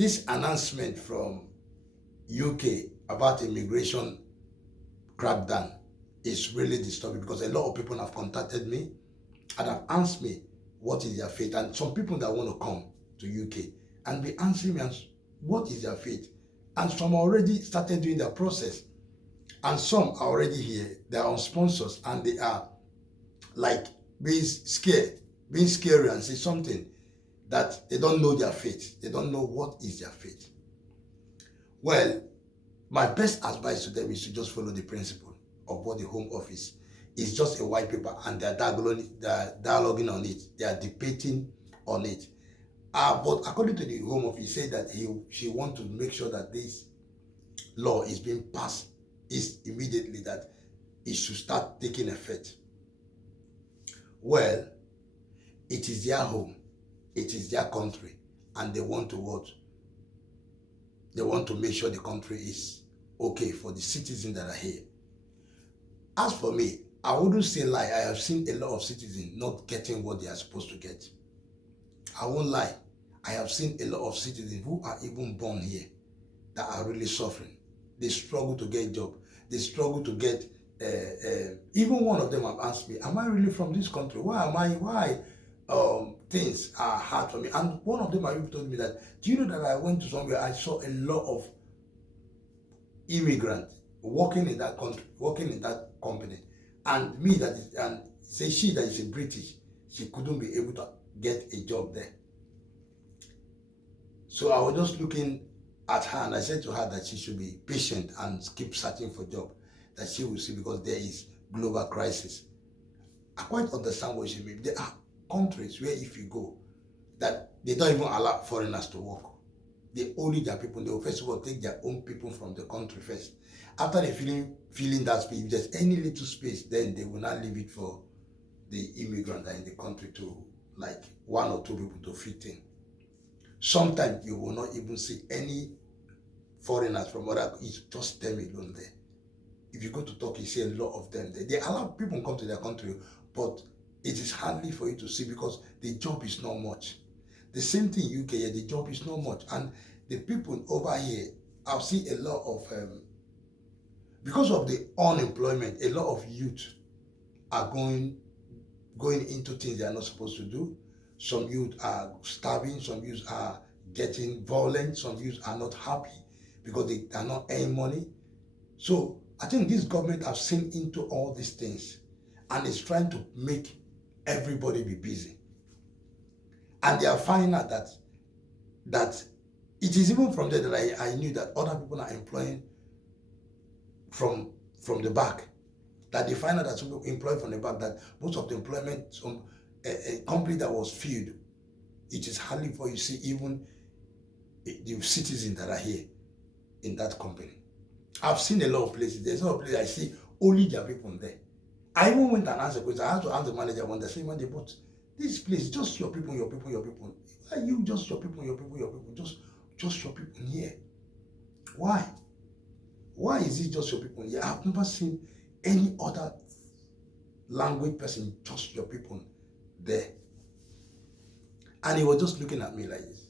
this announcement from UK about immigration crackdown is really disturbing, because a lot of people have contacted me and have asked me what is their fate, and some people that want to come to UK and be answering me what is their fate, and some already started doing their process, and some are already here. They are on sponsors and they are like being scary and say something that they don't know their fate. They don't know what is their fate. Well, my best advice to them is to just follow the principle of what the Home Office is. Just a white paper, and they're dialoguing on it. They are debating on it. But according to the Home Office, he said that she wants to make sure that this law is being passed immediately, that it should start taking effect. Well, it is their home, it is their country, and they want to what? They want to make sure the country is okay for the citizens that are here. As for me, I wouldn't say lie. I have seen a lot of citizens not getting what they are supposed to get. I won't lie. I have seen a lot of citizens who are even born here that are really suffering. They struggle to get a job. They struggle to get, even one of them have asked me, am I really from this country? Why things are hard for me? And one of them have even told me that, do you know that I went to somewhere, I saw a lot of immigrants working in that country, working in that company. And me and say she that is a British, she couldn't be able to get a job there. So I was just looking at her, and I said to her that she should be patient and keep searching for job, that she will see, because there is global crisis. I quite understand what she means. There are countries where if you go, that they don't even allow foreigners to work. They only their people. They will first of all take their own people from the country first. After they filling that space, if there's any little space, then they will not leave it for the immigrant that are in the country to, like, 1 or 2 people to fit in. Sometimes you will not even see any foreigners from other, it's just them alone there. If you go to Turkey, you see a lot of them there. They allow people come to their country, but it is hardly for you to see, because the job is not much. The same thing in UK, the job is not much. And the people over here, I've seen a lot of, because of the unemployment, a lot of youth are going into things they are not supposed to do. Some youth are starving, some youth are getting violent, some youth are not happy because they are not earning money. So I think this government has seen into all these things and is trying to make everybody be busy. And they are finding out that it is even from there that I knew that other people are employing from the back. That they find out that some people employ from the back, that most of the employment, a company that was filled, it is hardly for you see even the citizens that are here in that company. I've seen a lot of places. There's a lot of places I see only their people there. I even went and asked a question. I had to ask the manager one day, say, man, but this place, just your people, your people, your people. Why are you just your people, your people, your people? Just your people here. Why? Why is it just your people here? I've never seen any other language person, just your people there. And he was just looking at me like this.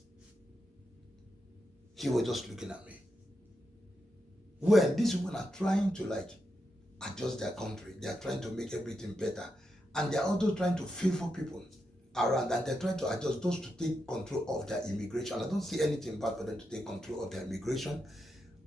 He was just looking at me. Well, these women are trying to like adjust their country. They are trying to make everything better. And they are also trying to favor people around, and they're trying to adjust those to take control of their immigration. I don't see anything bad for them to take control of their immigration,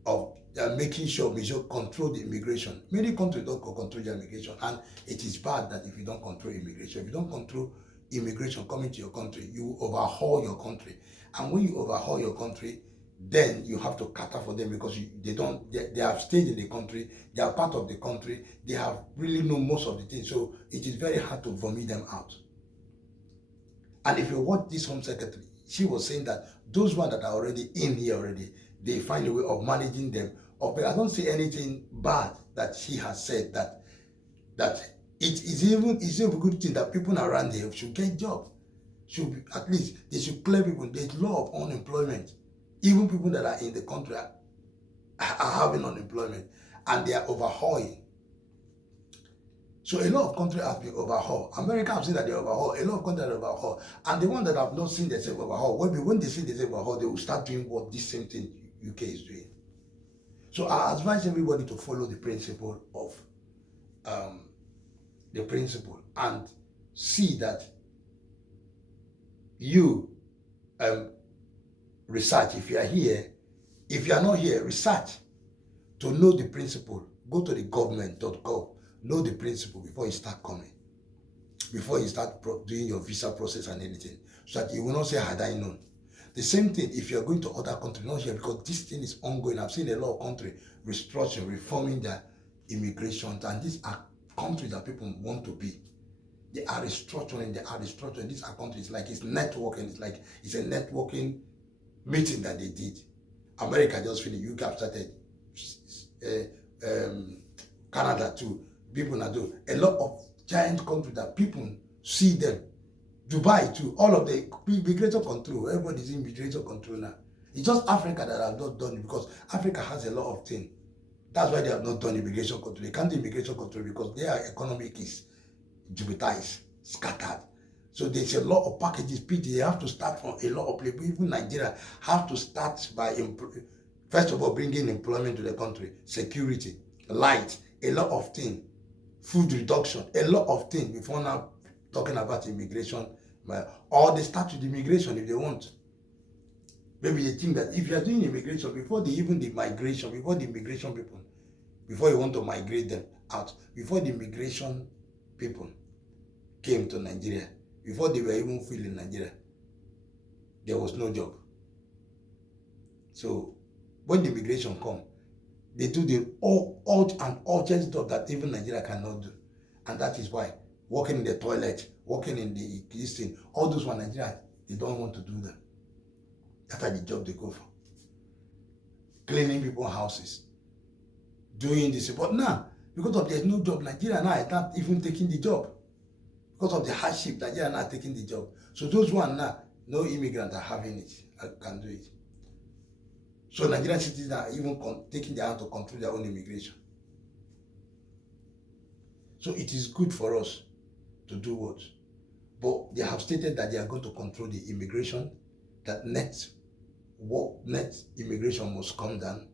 of making sure we should control the immigration. Many countries don't control their immigration, and it is bad that if you don't control immigration, if you don't control immigration coming to your country, you overhaul your country. And when you overhaul your country, then you have to cater for them, because they have stayed in the country, they are part of the country, they have really known most of the things, so it is very hard to vomit them out. And if you watch this Home Secretary, she was saying that those ones that are already in here already, they find a way of managing them. I don't see anything bad that she has said, that it's a good thing that people around here should get jobs. Should be, at least they should clear people. There's law of unemployment. Even people that are in the country are having unemployment, and they are overhauling. So a lot of countries have been overhauled. America have seen that they overhaul. A lot of countries are overhauled. And the ones that have not seen themselves overhaul, when they see themselves overhaul, they will start doing what this same thing UK is doing. So I advise everybody to follow the principle of and see that you research. If you are here, if you are not here, research to know the principle. Go to the government.gov, know the principle before you start coming, before you start doing your visa process and anything, so that you will not say, had I known. The same thing if you are going to other countries, not here, because this thing is ongoing. I've seen a lot of countries restructuring, reforming their immigration, and these are countries that people want to be. They are restructuring. These are countries like it's networking. It's a networking meeting that they did. America just finished. UK have started. Canada too. People now do a lot of giant countries that people see them. Dubai too. All of the immigration control. Everybody's in immigration control now. It's just Africa that have not done it, because Africa has a lot of things. That's why they have not done immigration control. They can't do immigration control because their economic is jeopardized, scattered. So there's a lot of packages. They have to start from a lot of places. Even Nigeria have to start by, first of all, bringing employment to the country, security, light, a lot of things, food reduction, a lot of things before now talking about immigration. Or they start with immigration if they want. Maybe they think that if you are doing immigration, before the migration, before the immigration people, before you want to migrate them out, before the immigration people came to Nigeria, before they were even feeling Nigeria, there was no job. So when the immigration come, they do the urgent job that even Nigeria cannot do. And that is why working in the toilet, working in the kitchen, all those one Nigeria, they don't want to do that. That's the job they go for. Cleaning people's houses, doing this. But now, because of there's no job, Nigeria now is not even taking the job. Because of the hardship, Nigeria now taking the job. So those one now, no immigrants are having it, can do it. So Nigerian citizens are even taking their hand to control their own immigration. So it is good for us to do what? But they have stated that they are going to control the immigration, that net immigration must come down.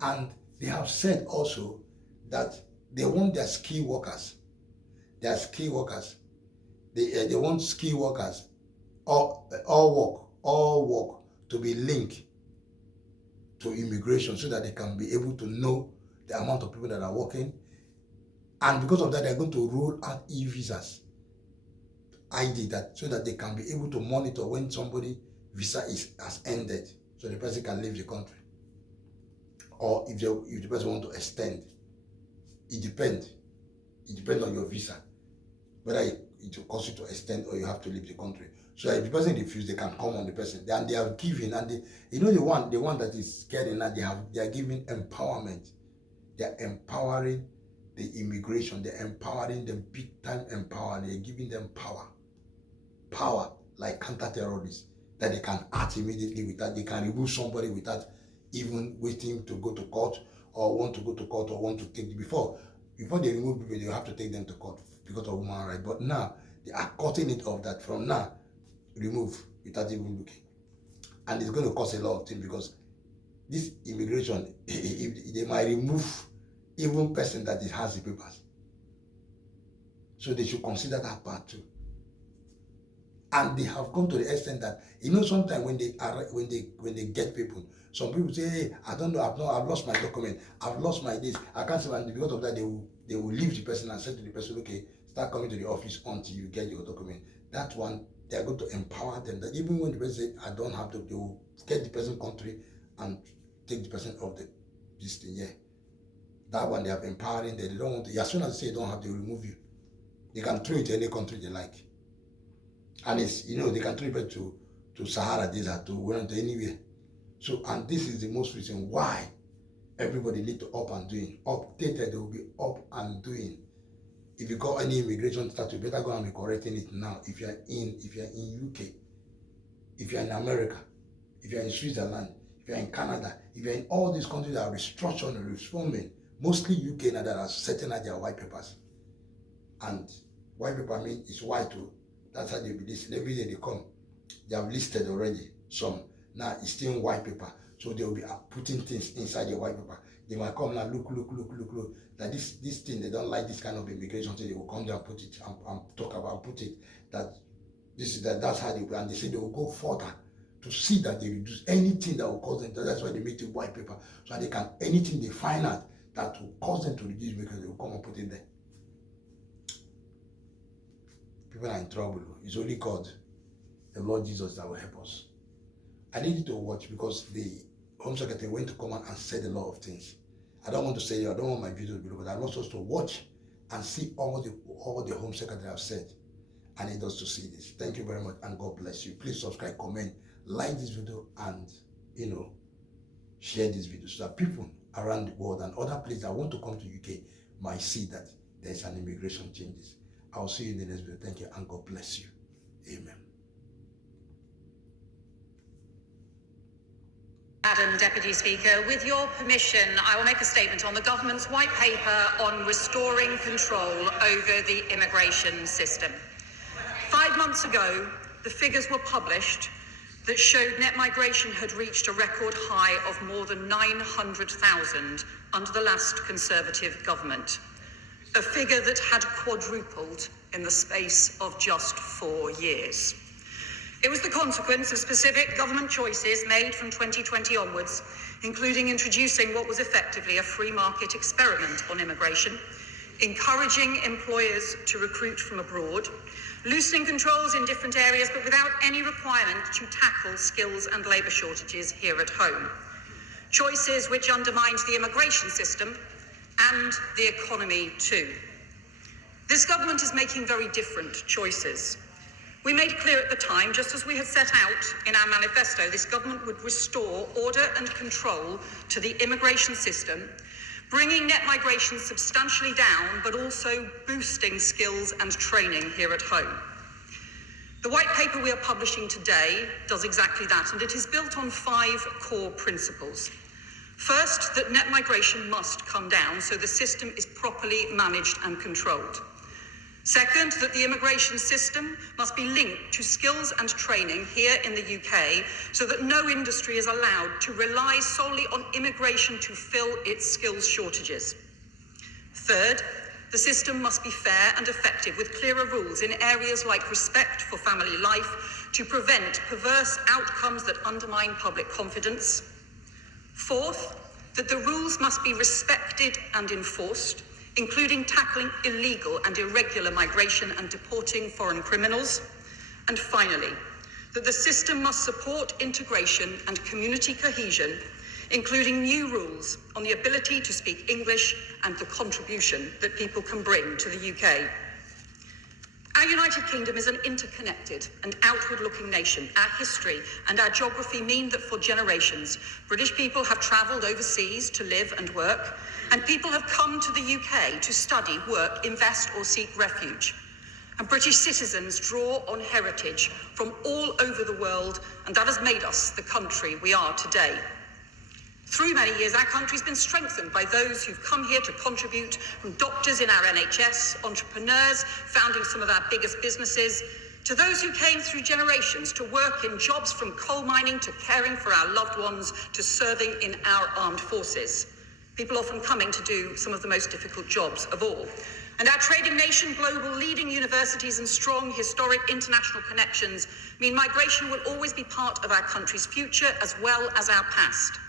And they have said also that they want their skilled workers. They want skilled workers, all work to be linked to immigration, so that they can be able to know the amount of people that are working. And because of that, they're going to roll out e-visas, ID, so that they can be able to monitor when somebody visa has ended, so the person can leave the country. Or if the person want to extend, it depends on your visa, whether it will cost you to extend or you have to leave the country. So if the person refuses, they can come on the person. And they are giving, and the one that is scared enough, they are giving empowerment. They are empowering the immigration. They're empowering them, big time empowering. They're giving them power like counter-terrorists, that they can act immediately without, they can remove somebody without even waiting to go to court, or want to go to court, or want to take before they remove people, they have to take them to court because of human rights. But now they are cutting it off, that from now, remove without even looking. And it's going to cost a lot of things, because this immigration, they might remove even person that has the papers. So they should consider that part too. And they have come to the extent that, sometimes when they get people, some people say, hey, I don't know, I've lost my document, I've lost my this, I can't say, and because of that, they will leave the person and say to the person, okay, start coming to the office until you get your document. That one, they are going to empower them, that even when the person say, I don't have to, they will get the person country and take the person off this thing, yeah. That one, they have empowering them. They don't want to, as soon as they say they don't have, they will remove you. They can throw it to any country they like. And it's, they can throw it to Sahara Desert, to anywhere. So, and this is the most reason why everybody need to up and doing. Updated, they will be up and doing. If you got any immigration status, you better go and be correcting it now. If you're in UK, if you're in America, if you're in Switzerland, if you're in Canada, if you're in all these countries that are restructuring and reforming, mostly UK now that are setting out their white papers. And white paper, I mean, it's white too. That's how they be listed. Every day they come, they have listed already some. Now it's still white paper. So they will be putting things inside the white paper. They might come now, look. That this thing, they don't like this kind of immigration, so they will come there and put it and talk about, put it, that this is that's how they will, and they say they will go further to see that they reduce anything that will cause them. That's why they make it white paper, so they can, anything they find out that will cause them to reduce, because they will come and put it there. People are in trouble. It's only God, the Lord Jesus, that will help us. I need you to watch, because the Home Secretary went to come and said a lot of things. I don't want to say it, I don't want my video to be looked, but I want us to watch and see all the Home Secretary have said. I need us to see this. Thank you very much, and God bless you. Please subscribe, comment, like this video, and share this video, so that people around the world and other places that want to come to UK might see that there's an immigration changes. I'll see you in the next video. Thank you, and God bless you. Amen. Madam Deputy Speaker, with your permission, I will make a statement on the government's white paper on restoring control over the immigration system. 5 months ago, the figures were published that showed net migration had reached a record high of more than 900,000 under the last Conservative government, a figure that had quadrupled in the space of just 4 years. It was the consequence of specific government choices made from 2020 onwards, including introducing what was effectively a free market experiment on immigration, encouraging employers to recruit from abroad, loosening controls in different areas, but without any requirement to tackle skills and labour shortages here at home. Choices which undermined the immigration system and the economy too. This government is making very different choices. We made clear at the time, just as we had set out in our manifesto, this government would restore order and control to the immigration system, bringing net migration substantially down, but also boosting skills and training here at home. The white paper we are publishing today does exactly that, and it is built on 5 core principles. First, that net migration must come down so the system is properly managed and controlled. Second, that the immigration system must be linked to skills and training here in the UK so that no industry is allowed to rely solely on immigration to fill its skills shortages. Third, the system must be fair and effective with clearer rules in areas like respect for family life to prevent perverse outcomes that undermine public confidence. Fourth, that the rules must be respected and enforced, including tackling illegal and irregular migration and deporting foreign criminals. And finally, that the system must support integration and community cohesion, including new rules on the ability to speak English and the contribution that people can bring to the UK. Our United Kingdom is an interconnected and outward-looking nation. Our history and our geography mean that for generations, British people have travelled overseas to live and work, and people have come to the UK to study, work, invest, or seek refuge. And British citizens draw on heritage from all over the world, and that has made us the country we are today. Through many years, our country's been strengthened by those who've come here to contribute, from doctors in our NHS, entrepreneurs founding some of our biggest businesses, to those who came through generations to work in jobs from coal mining to caring for our loved ones to serving in our armed forces. People often coming to do some of the most difficult jobs of all. And our trading nation, global leading universities and strong historic international connections mean migration will always be part of our country's future as well as our past.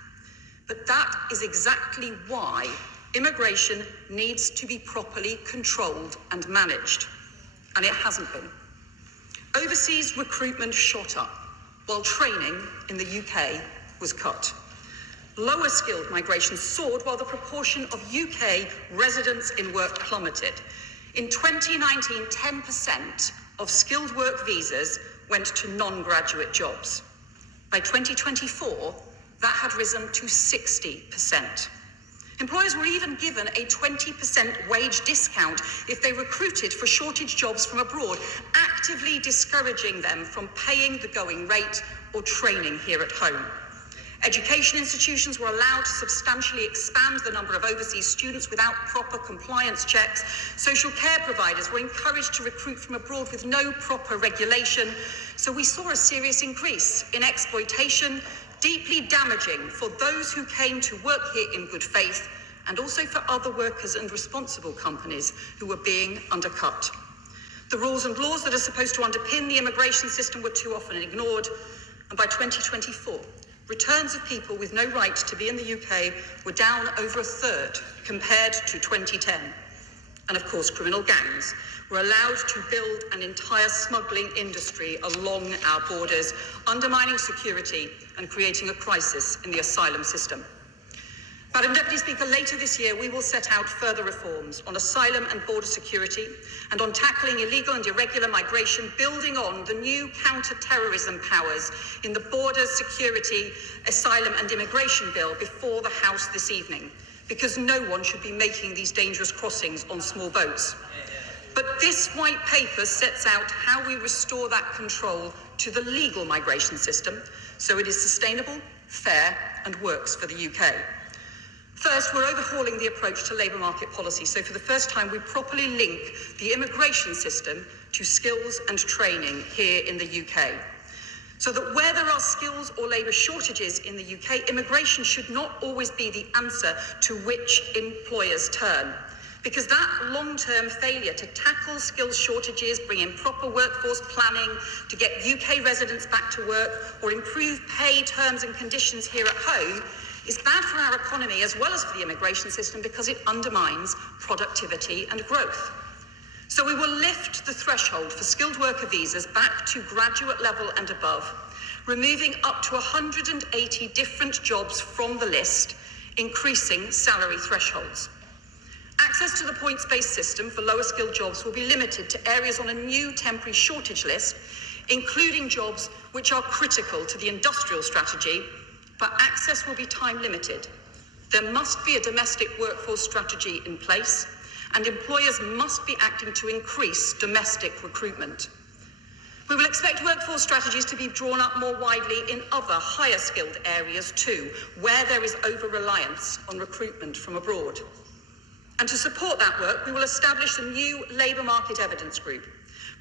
But that is exactly why immigration needs to be properly controlled and managed. And it hasn't been. Overseas recruitment shot up, while training in the UK was cut. Lower skilled migration soared while the proportion of UK residents in work plummeted. In 2019, 10% of skilled work visas went to non-graduate jobs. By 2024, that had risen to 60%. Employers were even given a 20% wage discount if they recruited for shortage jobs from abroad, actively discouraging them from paying the going rate or training here at home. Education institutions were allowed to substantially expand the number of overseas students without proper compliance checks. Social care providers were encouraged to recruit from abroad with no proper regulation. So we saw a serious increase in exploitation, deeply damaging for those who came to work here in good faith, and also for other workers and responsible companies who were being undercut. The rules and laws that are supposed to underpin the immigration system were too often ignored, and by 2024, returns of people with no right to be in the UK were down over a third compared to 2010. And of course, criminal gangs were allowed to build an entire smuggling industry along our borders, undermining security and creating a crisis in the asylum system. Madam Deputy Speaker, later this year we will set out further reforms on asylum and border security and on tackling illegal and irregular migration, building on the new counter-terrorism powers in the Border Security, Asylum and Immigration Bill before the House this evening, because no one should be making these dangerous crossings on small boats. But this white paper sets out how we restore that control to the legal migration system so it is sustainable, fair and works for the UK. First, we're overhauling the approach to labour market policy. So for the first time, we properly link the immigration system to skills and training here in the UK. So that where there are skills or labour shortages in the UK, immigration should not always be the answer to which employers turn. Because that long-term failure to tackle skills shortages, bring in proper workforce planning, to get UK residents back to work, or improve pay terms and conditions here at home, is bad for our economy as well as for the immigration system because it undermines productivity and growth. So we will lift the threshold for skilled worker visas back to graduate level and above, removing up to 180 different jobs from the list, increasing salary thresholds. Access to the points-based system for lower skilled jobs will be limited to areas on a new temporary shortage list, including jobs which are critical to the industrial strategy, but access will be time limited. There must be a domestic workforce strategy in place, and employers must be acting to increase domestic recruitment. We will expect workforce strategies to be drawn up more widely in other higher skilled areas too, where there is over-reliance on recruitment from abroad. And to support that work, we will establish a new labour market evidence group,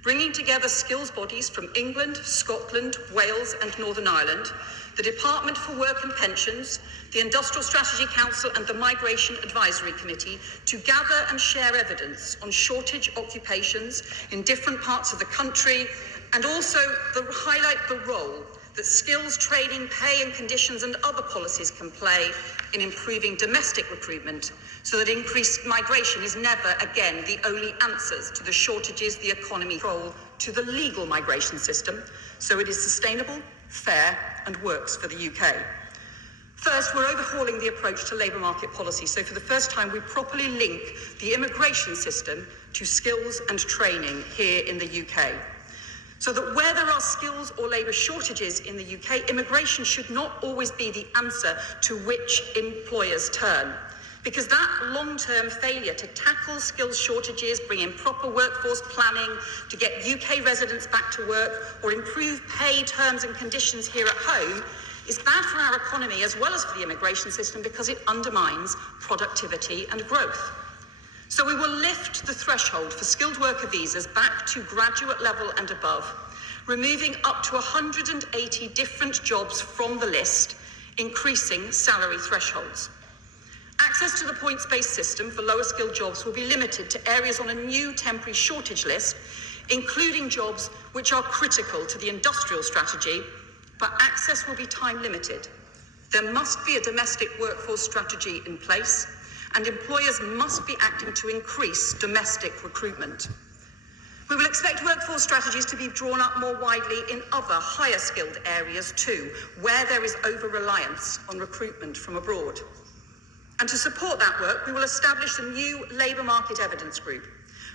bringing together skills bodies from England, Scotland, Wales and Northern Ireland, the Department for Work and Pensions, the Industrial Strategy Council and the Migration Advisory Committee to gather and share evidence on shortage occupations in different parts of the country, and also highlight the role that skills, training, pay and conditions and other policies can play in improving domestic recruitment so that increased migration is never again the only answers to the shortages the economy control to the legal migration system so it is sustainable, fair and works for the UK. First, we're overhauling the approach to labour market policy. So for the first time, we properly link the immigration system to skills and training here in the UK. So that where there are skills or labour shortages in the UK, immigration should not always be the answer to which employers turn. Because that long-term failure to tackle skills shortages, bring in proper workforce planning, to get UK residents back to work, or improve pay terms and conditions here at home, is bad for our economy as well as for the immigration system because it undermines productivity and growth. So we will lift the threshold for skilled worker visas back to graduate level and above, removing up to 180 different jobs from the list, increasing salary thresholds. Access to the points-based system for lower skilled jobs will be limited to areas on a new temporary shortage list, including jobs which are critical to the industrial strategy, but access will be time limited. There must be a domestic workforce strategy in place, and employers must be acting to increase domestic recruitment. We will expect workforce strategies to be drawn up more widely in other higher skilled areas too, where there is over-reliance on recruitment from abroad. And to support that work, we will establish a new labour market evidence group,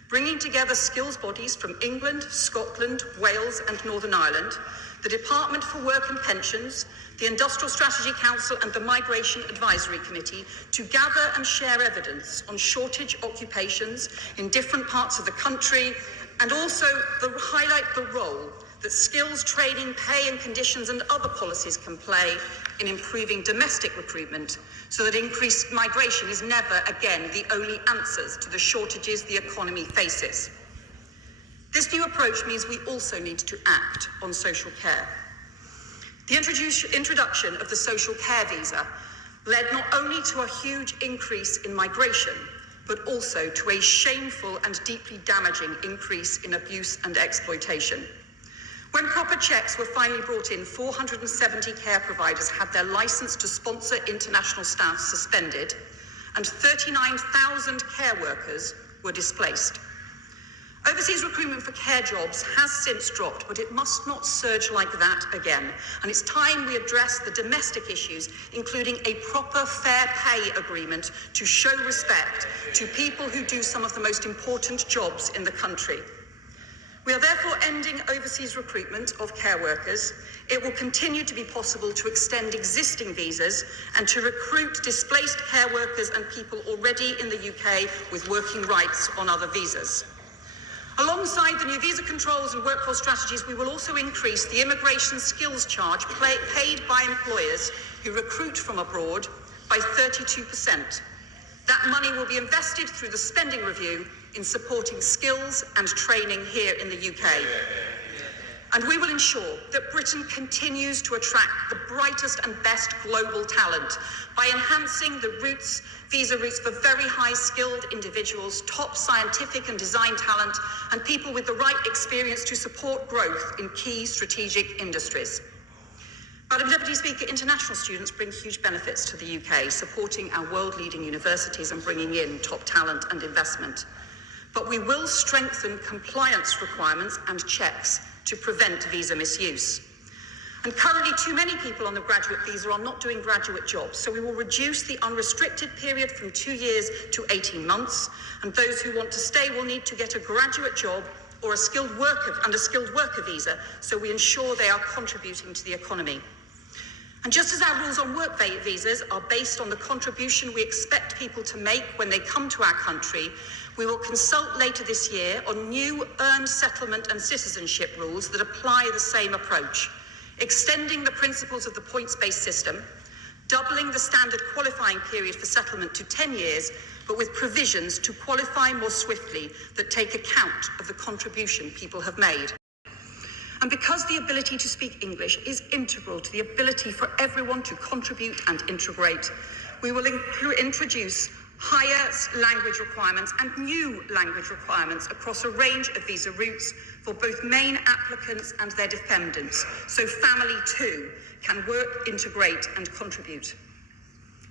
bringing together skills bodies from England, Scotland, Wales and Northern Ireland, the Department for Work and Pensions, the Industrial Strategy Council and the Migration Advisory Committee to gather and share evidence on shortage occupations in different parts of the country, and also highlight the role that skills, training, pay and conditions and other policies can play in improving domestic recruitment so that increased migration is never again the only answers to the shortages the economy faces. This new approach means we also need to act on social care. The introduction of the social care visa led not only to a huge increase in migration, but also to a shameful and deeply damaging increase in abuse and exploitation. When proper checks were finally brought in, 470 care providers had their licence to sponsor international staff suspended, and 39,000 care workers were displaced. Overseas recruitment for care jobs has since dropped, but it must not surge like that again. And it's time we address the domestic issues, including a proper fair pay agreement to show respect to people who do some of the most important jobs in the country. We are therefore ending overseas recruitment of care workers. It will continue to be possible to extend existing visas and to recruit displaced care workers and people already in the UK with working rights on other visas. Alongside the new visa controls and workforce strategies, we will also increase the immigration skills charge paid by employers who recruit from abroad by 32%. That money will be invested through the spending review in supporting skills and training here in the UK. And we will ensure that Britain continues to attract the brightest and best global talent by enhancing the visa routes for very high-skilled individuals, top scientific and design talent, and people with the right experience to support growth in key strategic industries. Madam Deputy Speaker, international students bring huge benefits to the UK, supporting our world-leading universities and bringing in top talent and investment. But we will strengthen compliance requirements and checks to prevent visa misuse. And currently, too many people on the graduate visa are not doing graduate jobs, so we will reduce the unrestricted period from 2 years to 18 months, and those who want to stay will need to get a graduate job or a skilled worker visa, so we ensure they are contributing to the economy. And just as our rules on work visas are based on the contribution we expect people to make when they come to our country, we will consult later this year on new earned settlement and citizenship rules that apply the same approach, extending the principles of the points-based system, doubling the standard qualifying period for settlement to 10 years, but with provisions to qualify more swiftly that take account of the contribution people have made. And because the ability to speak English is integral to the ability for everyone to contribute and integrate, we will introduce higher language requirements and new language requirements across a range of visa routes for both main applicants and their dependents, so family too can work, integrate and contribute.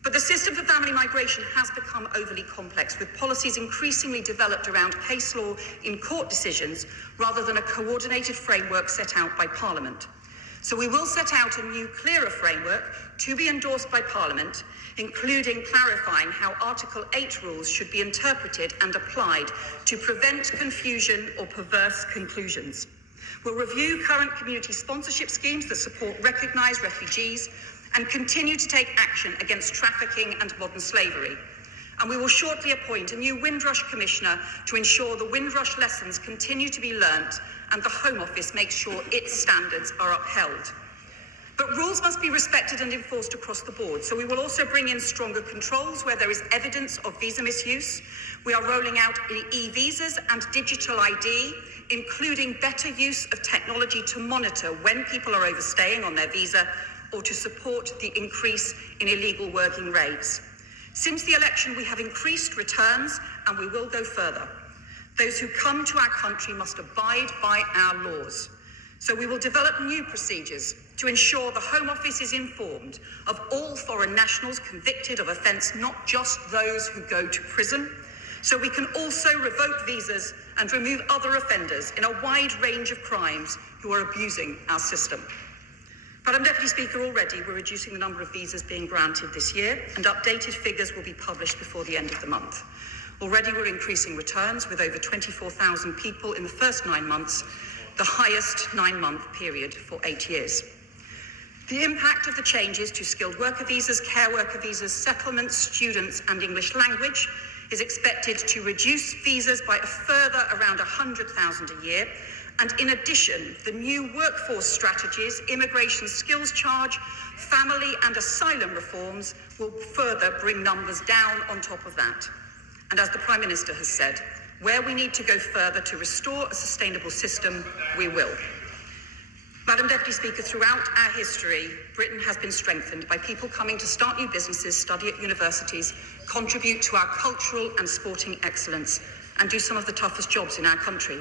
But the system for family migration has become overly complex, with policies increasingly developed around case law in court decisions rather than a coordinated framework set out by Parliament. So we will set out a new, clearer framework to be endorsed by Parliament, including clarifying how Article 8 rules should be interpreted and applied to prevent confusion or perverse conclusions. We'll review current community sponsorship schemes that support recognised refugees and continue to take action against trafficking and modern slavery. And we will shortly appoint a new Windrush Commissioner to ensure the Windrush lessons continue to be learnt and the Home Office makes sure its standards are upheld. But rules must be respected and enforced across the board, so we will also bring in stronger controls where there is evidence of visa misuse. We are rolling out e-visas and digital ID, including better use of technology to monitor when people are overstaying on their visa or to support the increase in illegal working rates. Since the election, we have increased returns and we will go further. Those who come to our country must abide by our laws. So we will develop new procedures to ensure the Home Office is informed of all foreign nationals convicted of offence, not just those who go to prison. So we can also revoke visas and remove other offenders in a wide range of crimes who are abusing our system. Madam Deputy Speaker, already we're reducing the number of visas being granted this year, and updated figures will be published before the end of the month. Already we're increasing returns with over 24,000 people in the first 9 months, the highest 9-month period for 8 years. The impact of the changes to skilled worker visas, care worker visas, settlements, students and English language is expected to reduce visas by a further around 100,000 a year And in addition, the new workforce strategies, immigration skills charge, family and asylum reforms will further bring numbers down on top of that. And as the Prime Minister has said, where we need to go further to restore a sustainable system, we will. Madam Deputy Speaker, throughout our history, Britain has been strengthened by people coming to start new businesses, study at universities, contribute to our cultural and sporting excellence, and do some of the toughest jobs in our country.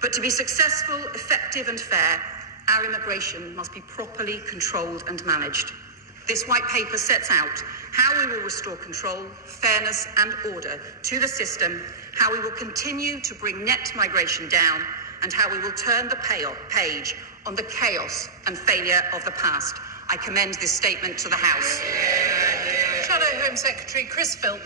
But to be successful, effective and fair, our immigration must be properly controlled and managed. This white paper sets out how we will restore control, fairness and order to the system, how we will continue to bring net migration down, and how we will turn the page on the chaos and failure of the past. I commend this statement to the House. Shadow Home Secretary Chris Philp.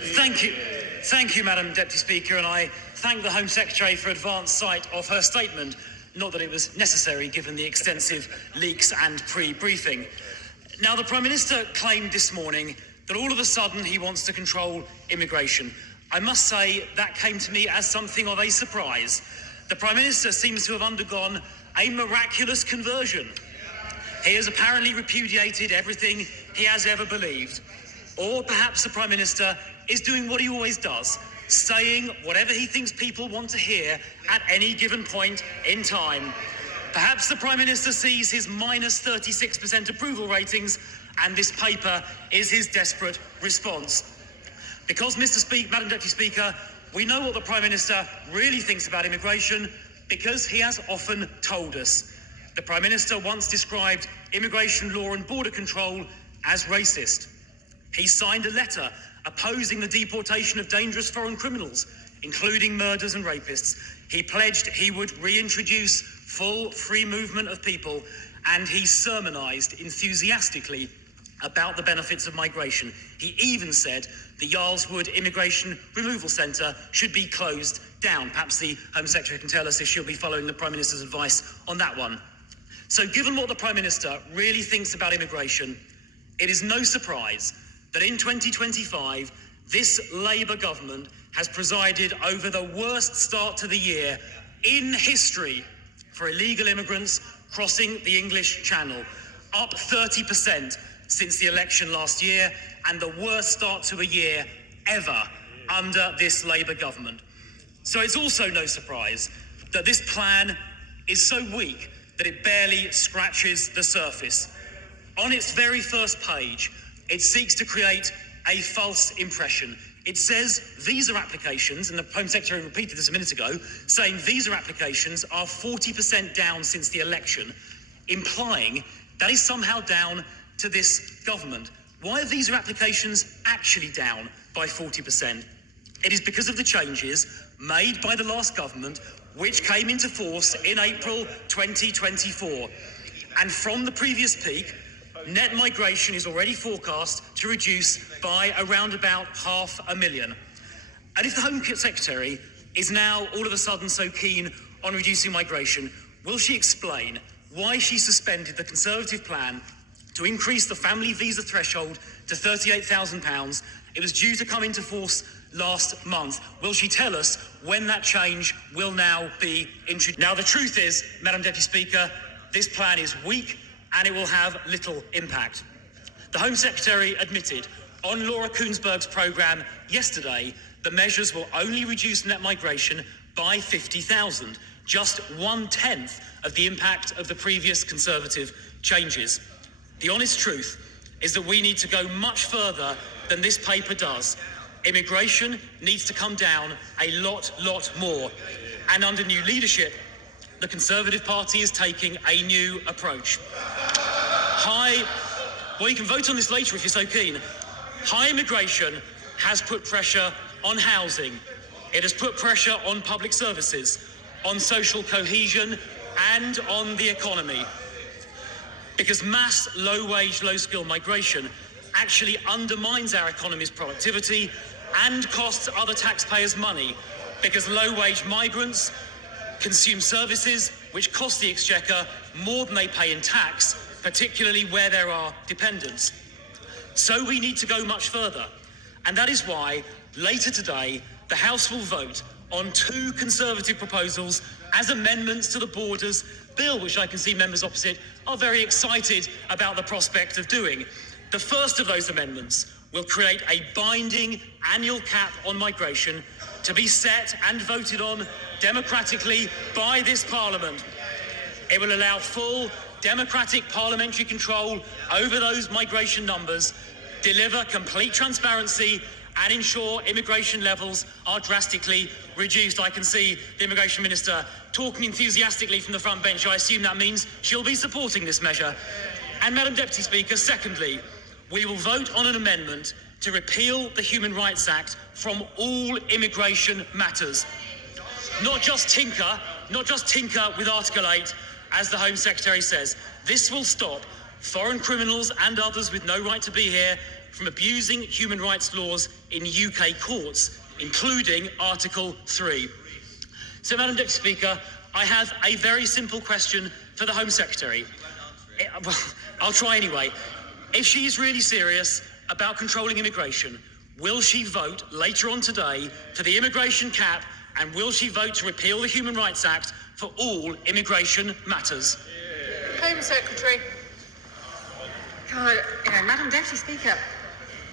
Thank you, Madam Deputy Speaker, and I thank the Home Secretary for advance sight of her statement, not that it was necessary given the extensive leaks and pre-briefing. Now, the Prime Minister claimed this morning that all of a sudden he wants to control immigration. I must say that came to me as something of a surprise. The Prime Minister seems to have undergone a miraculous conversion. He has apparently repudiated everything he has ever believed. Or perhaps the Prime Minister is doing what he always does, saying whatever he thinks people want to hear at any given point in time. Perhaps the Prime Minister sees his minus 36% approval ratings, and this paper is his desperate response. Because, Madam Deputy Speaker, we know what the Prime Minister really thinks about immigration because he has often told us. The Prime Minister once described immigration law and border control as racist. He signed a letter opposing the deportation of dangerous foreign criminals, including murderers and rapists. He pledged he would reintroduce full free movement of people, and he sermonised enthusiastically about the benefits of migration. He even said the Yarlswood Immigration Removal Centre should be closed down. Perhaps the Home Secretary can tell us if she'll be following the Prime Minister's advice on that one. So given what the Prime Minister really thinks about immigration, it is no surprise that in 2025, this Labour government has presided over the worst start to the year in history for illegal immigrants crossing the English Channel, up 30% since the election last year, and the worst start to a year ever under this Labour government. So it's also no surprise that this plan is so weak that it barely scratches the surface. On its very first page, it seeks to create a false impression. It says visa applications, and the Home Secretary repeated this a minute ago, saying visa applications are 40% down since the election, implying that is somehow down to this government. Why are visa applications actually down by 40%? It is because of the changes made by the last government, which came into force in April 2024. And from the previous peak, net migration is already forecast to reduce by around about 500,000. And if the Home Secretary is now all of a sudden so keen on reducing migration, will she explain why she suspended the Conservative plan to increase the family visa threshold to £38,000? It was due to come into force last month. Will she tell us when that change will now be introduced? Now, the truth is, Madam Deputy Speaker, this plan is weak and it will have little impact. The Home Secretary admitted on Laura Kuenssberg's programme yesterday the measures will only reduce net migration by 50,000, just 1/10 of the impact of the previous Conservative changes. The honest truth is that we need to go much further than this paper does. Immigration needs to come down a lot more. And under new leadership, the Conservative Party is taking a new approach. Well, you can vote on this later if you're so keen. High immigration has put pressure on housing. It has put pressure on public services, on social cohesion, and on the economy. Because mass low-wage, low-skill migration actually undermines our economy's productivity and costs other taxpayers money, because low-wage migrants consume services which cost the Exchequer more than they pay in tax, particularly where there are dependents. So we need to go much further, and that is why later today the House will vote on two Conservative proposals as amendments to the Borders Bill, which I can see members opposite are very excited about the prospect of doing. The first of those amendments will create a binding annual cap on migration to be set and voted on democratically by this Parliament. It will allow full democratic parliamentary control over those migration numbers, deliver complete transparency and ensure immigration levels are drastically reduced. I can see the Immigration Minister talking enthusiastically from the front bench. I assume that means she'll be supporting this measure. And Madam Deputy Speaker, secondly, we will vote on an amendment to repeal the Human Rights Act from all immigration matters. Not just tinker with Article 8, as the Home Secretary says. This will stop foreign criminals and others with no right to be here from abusing human rights laws in UK courts, including Article 3. So, Madam Deputy Speaker, I have a very simple question for the Home Secretary. Well, I'll try anyway. If she's really serious about controlling immigration, will she vote later on today for the immigration cap, and will she vote to repeal the Human Rights Act for all immigration matters? Home Secretary. God, Madam Deputy Speaker,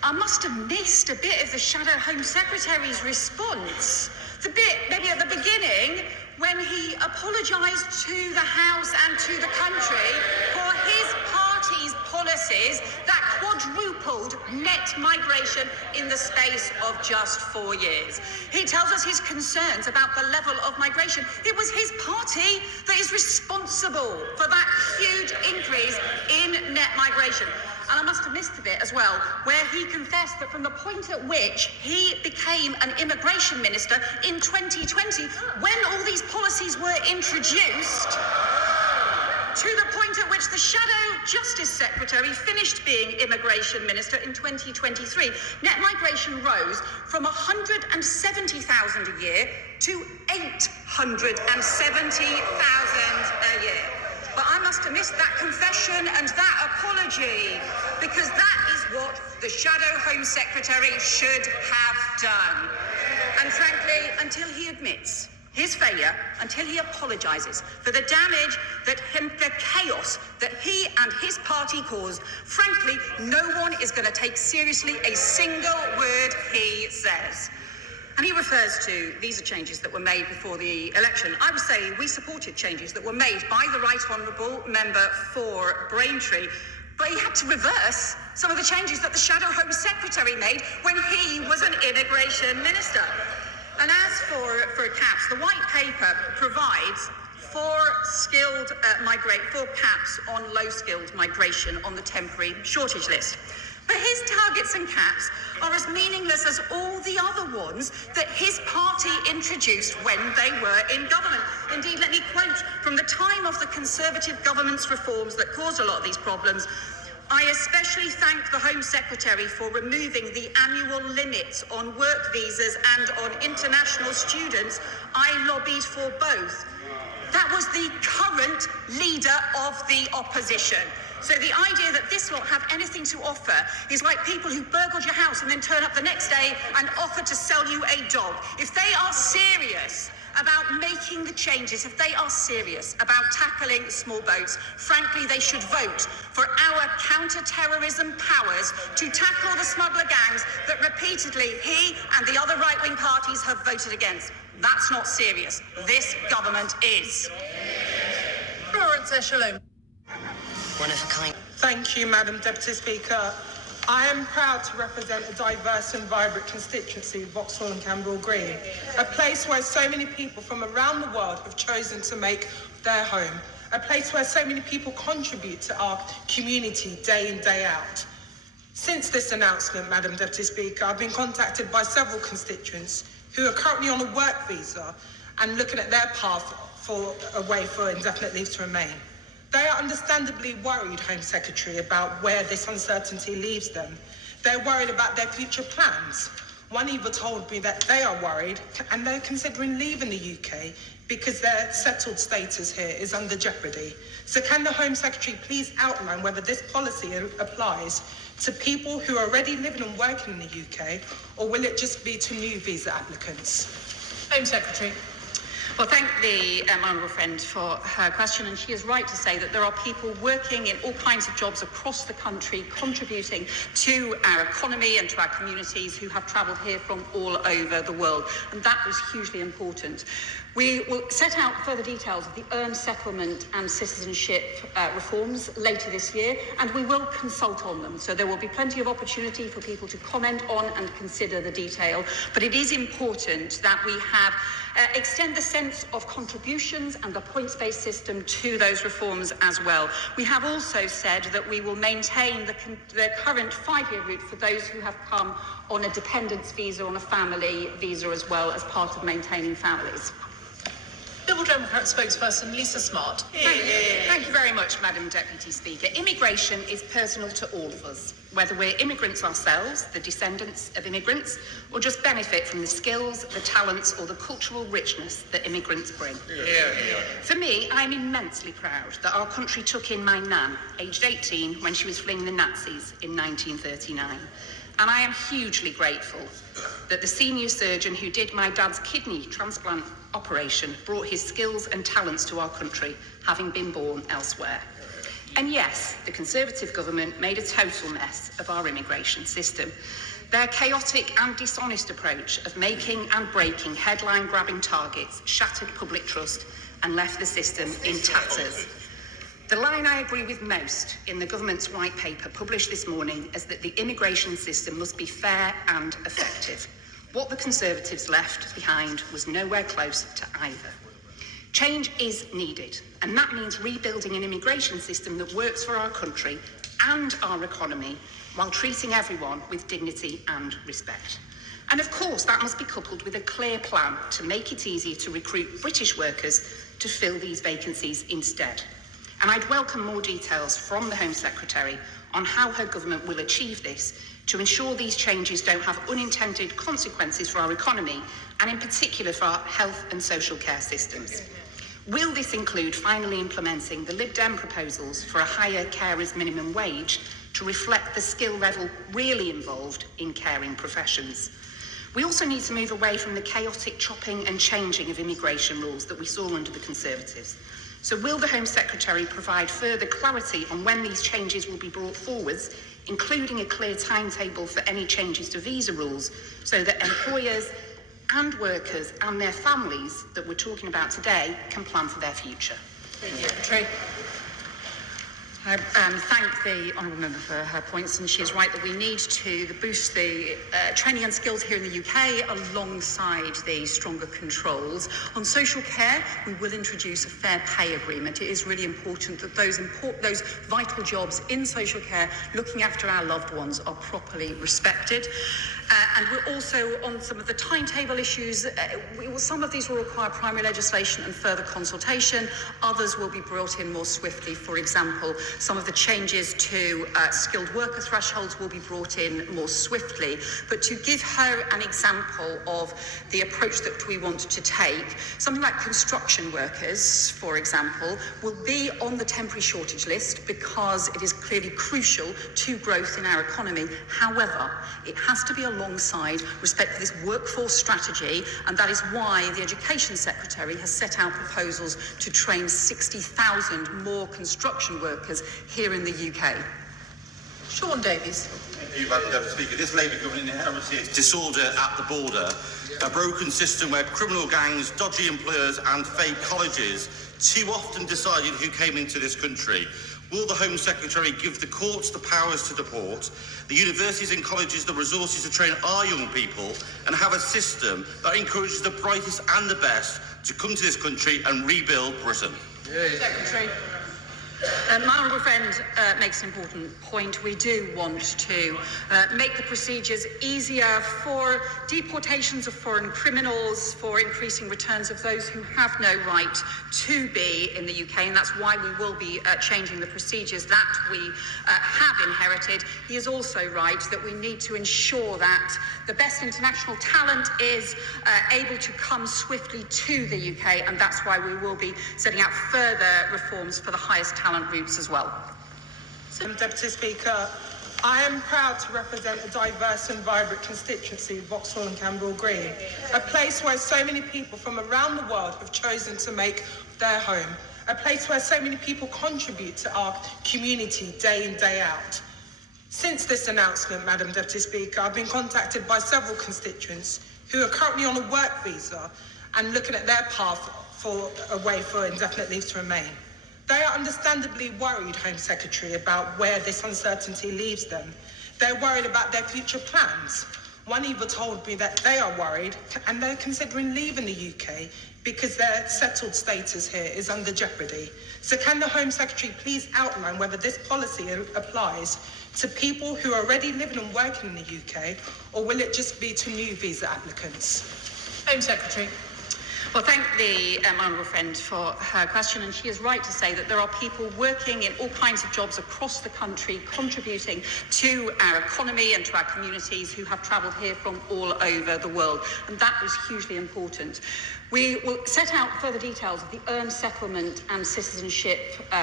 I must have missed a bit of the Shadow Home Secretary's response. The bit, maybe at the beginning, when he apologised to the House and to the country for his party's policies that quadrupled net migration in the space of just 4 years. He tells us his concerns about the level of migration. It was his party that is responsible for that huge increase in net migration. And I must have missed a bit as well, where he confessed that from the point at which he became an immigration minister in 2020, when all these policies were introduced, to the point at which the Shadow Justice Secretary finished being immigration minister in 2023, net migration rose from 170,000 a year to 870,000 a year. But I must have missed that confession and that apology, because that is what the Shadow Home Secretary should have done. And frankly, until he admits his failure, until he apologises for the damage the chaos that he and his party caused, frankly, no one is going to take seriously a single word he says. And he refers to visa changes that were made before the election. I would say we supported changes that were made by the Right Honourable Member for Braintree, but he had to reverse some of the changes that the Shadow Home Secretary made when he was an immigration minister. And as for caps, the White Paper provides for caps on low-skilled migration on the temporary shortage list. But his targets and caps are as meaningless as all the other ones that his party introduced when they were in government. Indeed, let me quote from the time of the Conservative government's reforms that caused a lot of these problems. I especially thank the Home Secretary for removing the annual limits on work visas and on international students. I lobbied for both. That was the current leader of the opposition. So the idea that this lot have anything to offer is like people who burgled your house and then turn up the next day and offer to sell you a dog. If they are serious about making the changes, if they are serious about tackling small boats, frankly, they should vote for our counter-terrorism powers to tackle the smuggler gangs that repeatedly he and the other right-wing parties have voted against. That's not serious. This government is. Florence Eshelon. One of a kind. Thank you, Madam Deputy Speaker. I am proud to represent a diverse and vibrant constituency, Vauxhall and Camberwell Green, a place where so many people from around the world have chosen to make their home, a place where so many people contribute to our community day in, day out. Since this announcement, Madam Deputy Speaker, I've been contacted by several constituents who are currently on a work visa and looking at their path for a way for indefinite leave to remain. They are understandably worried, Home Secretary, about where this uncertainty leaves them. They're worried about their future plans. One even told me that they are worried and they're considering leaving the UK because their settled status here is under jeopardy. So can the Home Secretary please outline whether this policy applies to people who are already living and working in the UK, or will it just be to new visa applicants? Home Secretary. Well, thank the honourable friend for her question, and she is right to say that there are people working in all kinds of jobs across the country, contributing to our economy and to our communities who have travelled here from all over the world, and that is hugely important. We will set out further details of the earned settlement and citizenship reforms later this year, and we will consult on them. So there will be plenty of opportunity for people to comment on and consider the detail. But it is important that we have extend the sense of contributions and the points-based system to those reforms as well. We have also said that we will maintain the current 5-year route for those who have come on a dependence visa, on a family visa as well, as part of maintaining families. Liberal Democrat spokesperson Lisa Smart. Thank you very much, Madam Deputy Speaker. Immigration is personal to all of us, whether we're immigrants ourselves, the descendants of immigrants, or just benefit from the skills, the talents, or the cultural richness that immigrants bring. For me, I'm immensely proud that our country took in my nan, aged 18, when she was fleeing the Nazis in 1939. And I am hugely grateful that the senior surgeon who did my dad's kidney transplant operation brought his skills and talents to our country, having been born elsewhere. And yes, the Conservative government made a total mess of our immigration system. Their chaotic and dishonest approach of making and breaking headline-grabbing targets shattered public trust and left the system in tatters. The line I agree with most in the government's white paper published this morning is that the immigration system must be fair and effective. What the Conservatives left behind was nowhere close to either. Change is needed, and that means rebuilding an immigration system that works for our country and our economy while treating everyone with dignity and respect. And of course, that must be coupled with a clear plan to make it easier to recruit British workers to fill these vacancies instead. And I'd welcome more details from the Home Secretary on how her government will achieve this to ensure these changes don't have unintended consequences for our economy and in particular for our health and social care systems. Will this include finally implementing the Lib Dem proposals for a higher carers minimum wage to reflect the skill level really involved in caring professions? We also need to move away from the chaotic chopping and changing of immigration rules that we saw under the Conservatives. So will the Home Secretary provide further clarity on when these changes will be brought forwards, including a clear timetable for any changes to visa rules, so that employers and workers and their families that we're talking about today can plan for their future? Secretary. I thank the honourable member for her points, and she is right that we need to boost the training and skills here in the UK alongside the stronger controls. On social care, we will introduce a fair pay agreement. It is really important that those vital jobs in social care, looking after our loved ones, are properly respected. And we're also on some of the timetable issues. Some of these will require primary legislation and further consultation. Others will be brought in more swiftly. For example, some of the changes to skilled worker thresholds will be brought in more swiftly. But to give her an example of the approach that we want to take, something like construction workers, for example, will be on the temporary shortage list because it is clearly crucial to growth in our economy. However, it has to be alongside respect for this workforce strategy, and that is why the Education Secretary has set out proposals to train 60,000 more construction workers here in the UK. Sean Davies. Thank you, Madam Deputy Speaker. This Labour government inherited disorder at the border, a broken system where criminal gangs, dodgy employers and fake colleges too often decided who came into this country. Will the Home Secretary give the courts the powers to deport, the universities and colleges the resources to train our young people, and have a system that encourages the brightest and the best to come to this country and rebuild Britain? Secretary. My honourable friend makes an important point. We do want to make the procedures easier for deportations of foreign criminals, for increasing returns of those who have no right to be in the UK, and that's why we will be changing the procedures that we have inherited. He is also right that we need to ensure that the best international talent is able to come swiftly to the UK, and that's why we will be setting out further reforms for the highest talent routes as well. Deputy Speaker, I am proud to represent a diverse and vibrant constituency, Vauxhall and Camberwell Green, a place where so many people from around the world have chosen to make their home, a place where so many people contribute to our community day in, day out. Since this announcement, Madam Deputy Speaker, I've been contacted by several constituents who are currently on a work visa and looking at their path for a way for indefinite leave to remain. They are understandably worried, Home Secretary, about where this uncertainty leaves them. They're worried about their future plans. One even told me that they are worried and they're considering leaving the UK because their settled status here is under jeopardy. So can the Home Secretary please outline whether this policy applies to people who are already living and working in the UK, or will it just be to new visa applicants? Home Secretary. Well, thank the honourable friend for her question, and she is right to say that there are people working in all kinds of jobs across the country, contributing to our economy and to our communities who have travelled here from all over the world, and that is hugely important. We will set out further details of the earned settlement and citizenship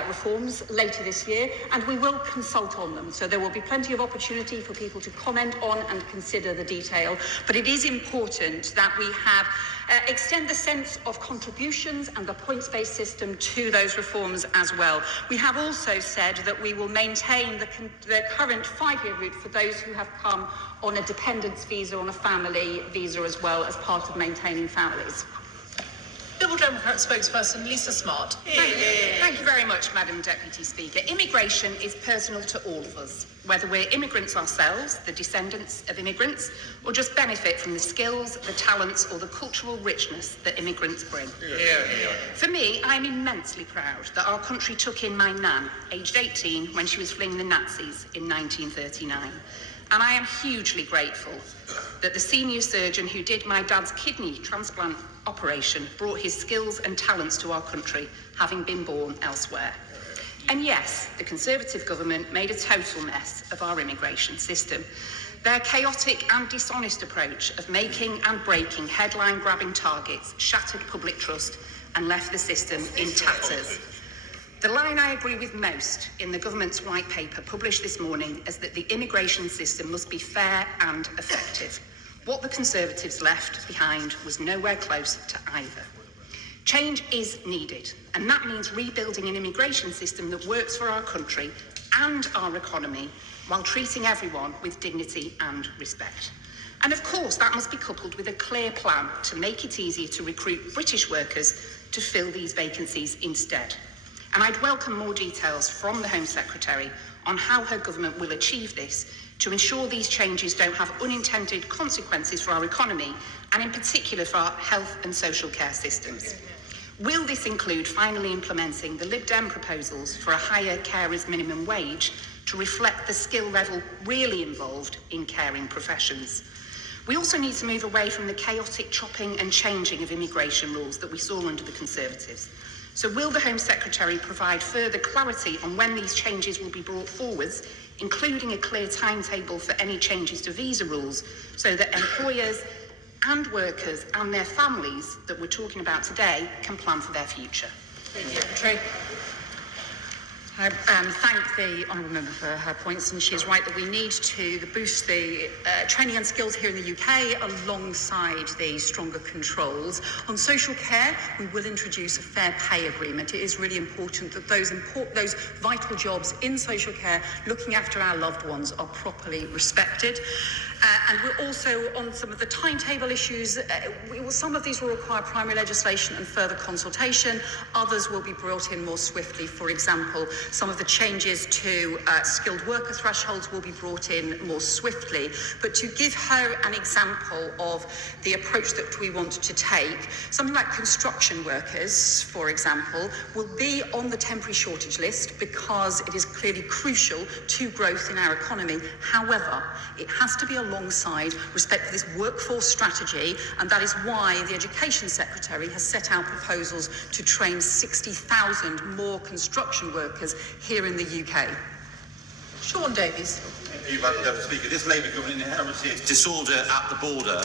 reforms later this year, and we will consult on them. So there will be plenty of opportunity for people to comment on and consider the detail. But it is important that we have extend the sense of contributions and the points-based system to those reforms as well. We have also said that we will maintain the current 5-year route for those who have come on a dependence visa, on a family visa as well, as part of maintaining families. Liberal Democrat spokesperson Lisa Smart. Thank you very much, Madam Deputy Speaker. Immigration is personal to all of us, whether we're immigrants ourselves, the descendants of immigrants, or just benefit from the skills, the talents, or the cultural richness that immigrants bring. For me, I'm immensely proud that our country took in my nan, aged 18, when she was fleeing the Nazis in 1939. And I am hugely grateful that the senior surgeon who did my dad's kidney transplant operation brought his skills and talents to our country, having been born elsewhere. And yes, the Conservative government made a total mess of our immigration system. Their chaotic and dishonest approach of making and breaking headline-grabbing targets shattered public trust and left the system in tatters. The line I agree with most in the government's white paper published this morning is that the immigration system must be fair and effective. What the Conservatives left behind was nowhere close to either. Change is needed, and that means rebuilding an immigration system that works for our country and our economy while treating everyone with dignity and respect. And of course, that must be coupled with a clear plan to make it easier to recruit British workers to fill these vacancies instead. And I'd welcome more details from the Home Secretary on how her government will achieve this to ensure these changes don't have unintended consequences for our economy and in particular for our health and social care systems. Will this include finally implementing the Lib Dem proposals for a higher carers minimum wage to reflect the skill level really involved in caring professions? We also need to move away from the chaotic chopping and changing of immigration rules that we saw under the Conservatives. So will the Home Secretary provide further clarity on when these changes will be brought forwards, including a clear timetable for any changes to visa rules, so that employers and workers and their families that we're talking about today can plan for their future? Secretary. I thank the honourable member for her points, and she is right that we need to boost the training and skills here in the UK alongside the stronger controls. On social care, we will introduce a fair pay agreement. It is really important that those vital jobs in social care, looking after our loved ones, are properly respected. And we're also on some of the timetable issues. Some of these will require primary legislation and further consultation. Others will be brought in more swiftly. For example, some of the changes to skilled worker thresholds will be brought in more swiftly. But to give her an example of the approach that we want to take, something like construction workers, for example, will be on the temporary shortage list because it is clearly crucial to growth in our economy. However, it has to be alongside respect for this workforce strategy, and that is why the Education Secretary has set out proposals to train 60,000 more construction workers here in the UK. Sean Davies. Thank you, Madam Deputy Speaker. This Labour government inherited disorder at the border,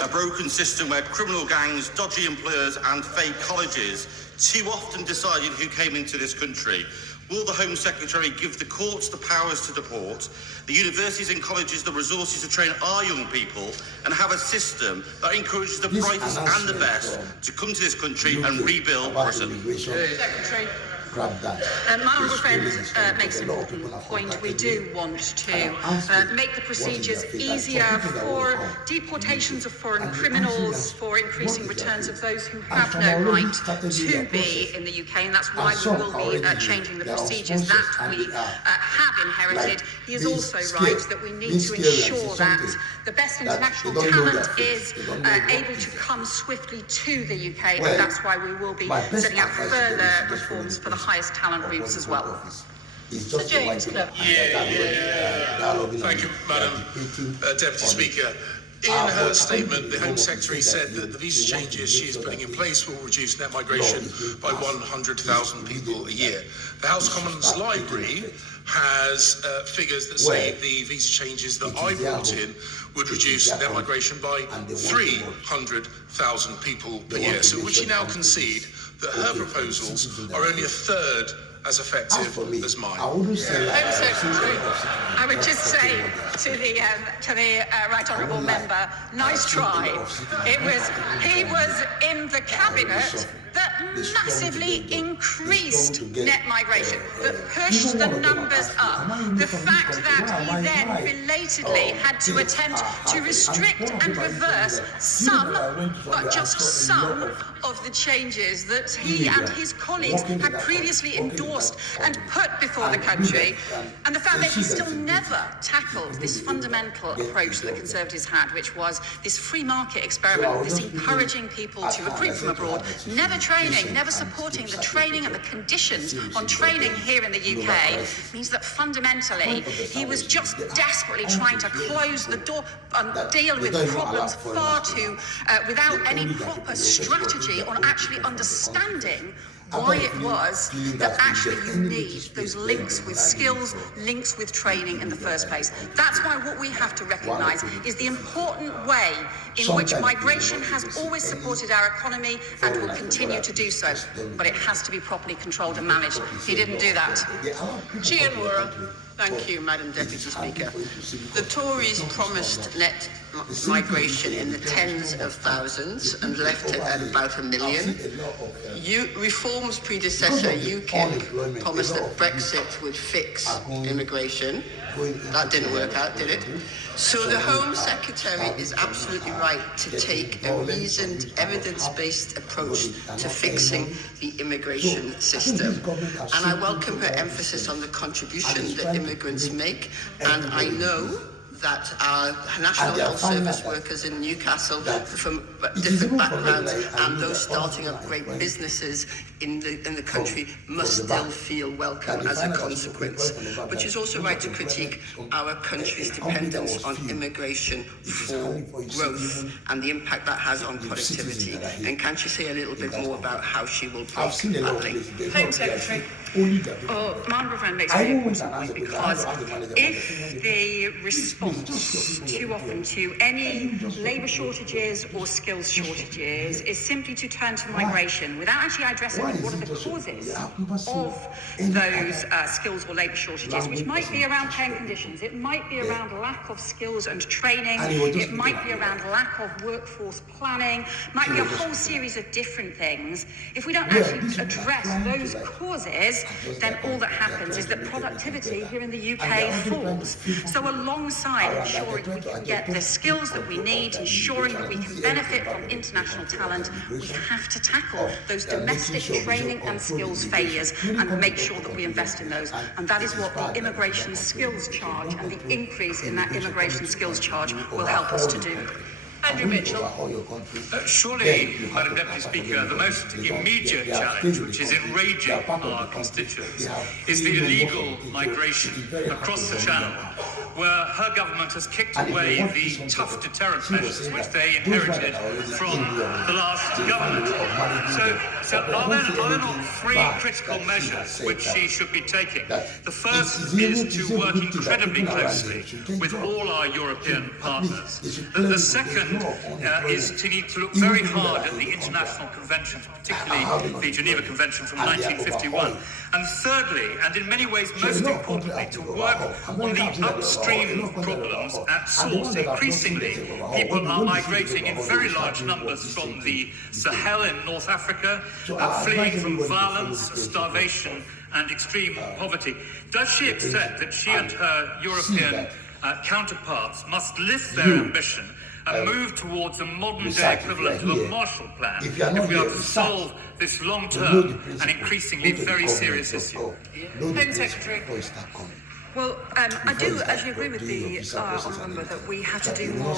a broken system where criminal gangs, dodgy employers and fake colleges too often decided who came into this country. Will the Home Secretary give the courts the powers to deport, the universities and colleges the resources to train our young people, and have a system that encourages the brightest and the best to come to this country and rebuild Britain? Secretary. Grab that. My honourable friend makes an important point. We do want to make the procedures easier for deportations of foreign criminals, for increasing returns of those who have no right to be in the UK, and that's why we will be changing the procedures that we have inherited. He is also right that we need to ensure that the best international talent is able to come swiftly to the UK, and that's why we will be setting out further reforms for the highest talent routes as well. Sir James Clerk. Thank you, Madam Deputy Speaker. In her statement, the Home Secretary said that the visa changes she is putting in place will reduce net migration by 100,000 people a year. The House Commons Library has figures that say the visa changes that I brought in would reduce net migration by 300,000 people per year. So would she now concede that her proposals are only a third as effective as mine? Home Secretary. I would just say to the right honourable member, nice try. He was in the cabinet that massively increased net migration, that pushed the numbers up. The fact that he then belatedly had to attempt to restrict and reverse some, but just some, of the changes that he and his colleagues had previously endorsed and put before the country, and the fact that he still never tackled this fundamental approach that the Conservatives had, which was this free market experiment, this encouraging people to recruit from abroad, never training, never supporting the training and the conditions on training here in the UK, means that fundamentally he was just desperately trying to close the door and deal with problems far too without any proper strategy on actually understanding why it was that actually you need those links with skills, links with training in the first place. That's why what we have to recognise is the important way in which migration has always supported our economy and will continue to do so. But it has to be properly controlled and managed. He didn't do that. Gian Wara. Thank you, Madam Deputy Speaker. The Tories promised net migration in the tens of thousands and left it at about 1 million. Reform's predecessor, UKIP, promised that Brexit would fix immigration. That didn't work out, did it? So the Home Secretary is absolutely right to take a reasoned, evidence-based approach to fixing the immigration system. And I welcome her emphasis on the contribution that immigrants make, and I know that our National Health Service workers in Newcastle from different backgrounds and those starting up great businesses in the country must still feel welcome as a consequence. But she's also right to critique our country's dependence on immigration for growth and the impact that has on productivity. And can she say a little bit more about how she will break that link? Home Secretary. My honourable friend makes a very important point, because if the response too often to any labour shortages or skills shortages is simply to turn to migration without actually addressing what are the causes of those skills or labour shortages, which might be around pay and conditions, it might be around lack of skills and training, it might be around lack of workforce planning, might be a whole series of different things. If we don't actually address those causes, then all that happens is that productivity here in the UK falls. So alongside ensuring that we can get the skills that we need, ensuring that we can benefit from international talent, we have to tackle those domestic training and skills failures and make sure that we invest in those. And that is what the immigration skills charge and the increase in that immigration skills charge will help us to do. Andrew Mitchell. Surely, Madam Deputy Speaker, the most immediate challenge, which is enraging our constituents, is the illegal migration across the Channel where her government has kicked away the tough deterrent measures which they inherited from the last government. So are there not three critical measures which she should be taking? The first is to work incredibly closely with all our European partners. The second is to need to look very hard at the international conventions, particularly the Geneva Convention from 1951. And thirdly, and in many ways most importantly, to work on the upstream problems at source. Increasingly, people are migrating in very large numbers from the Sahel in North Africa, fleeing from violence, starvation, and extreme poverty. Does she accept that she and her European counterparts must lift their ambition and move towards a modern-day equivalent of a Marshall Plan if we are to solve this long-term and increasingly very serious issue? Home Secretary. Well, I do actually agree with the honourable member that we have to do more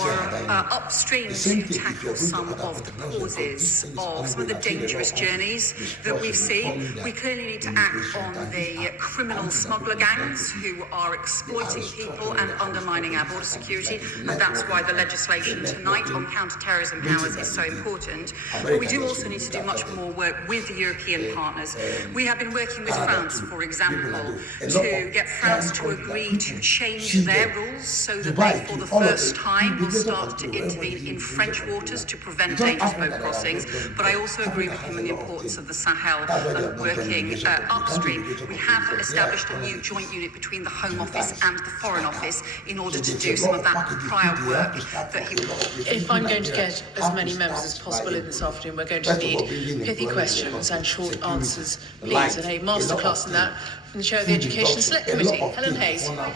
upstream to tackle some of the causes of some of the dangerous journeys that we see. We clearly need to act on the criminal smuggler gangs who are exploiting people and undermining our border security, and that's why the legislation tonight on counter-terrorism powers is so important. But we do also need to do much more work with the European partners. We have been working with France, for example, to get France to agree to change their rules so that they, for the first time, will start to intervene in French waters to prevent dangerous boat crossings. But I also agree with him on the importance of the Sahel and working upstream. We have established a new joint unit between the Home Office and the Foreign Office in order to do some of that prior work that he will. If I'm going to get as many members as possible in this afternoon, we're going to need pithy questions and short answers, please. And a masterclass in that from the Chair of the Education Select Committee, Helen Hayes. I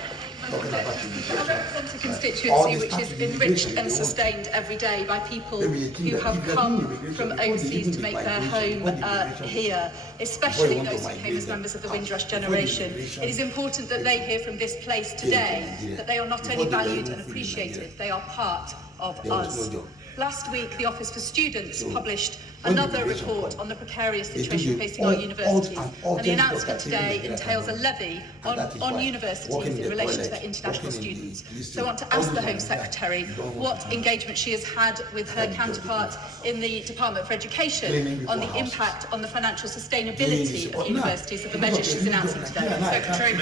represent a constituency which is enriched and sustained every day by people who have come from overseas to make their home here, especially those who came as members of the Windrush generation. It is important that they hear from this place today that they are not only valued and appreciated, they are part of us. Last week, the Office for Students published another report on the precarious situation facing our universities, and the announcement today entails a levy on universities in relation to their international students. So I want to ask the Home Secretary what engagement she has had with her counterpart in the Department for Education on the impact on the financial sustainability of universities of the measures she's announcing today. Secretary.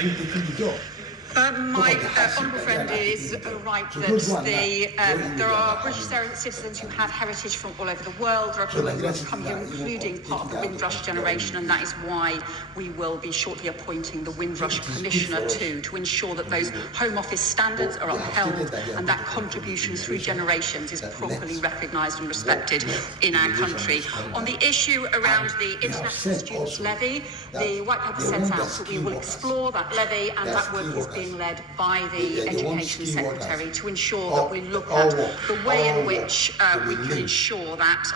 My honourable friend is right that there are British citizens who have heritage from all over the world. There are people who have come here, including part of the Windrush generation, and that is why we will be shortly appointing the Windrush Commissioner to ensure that those Home Office standards are upheld and that contribution through generations is properly recognised and respected in our country. On the issue around the International Students Levy, the White Paper sets out that we will explore that levy, and that work is being led by the Education Secretary to ensure that we look at the way in which we can ensure that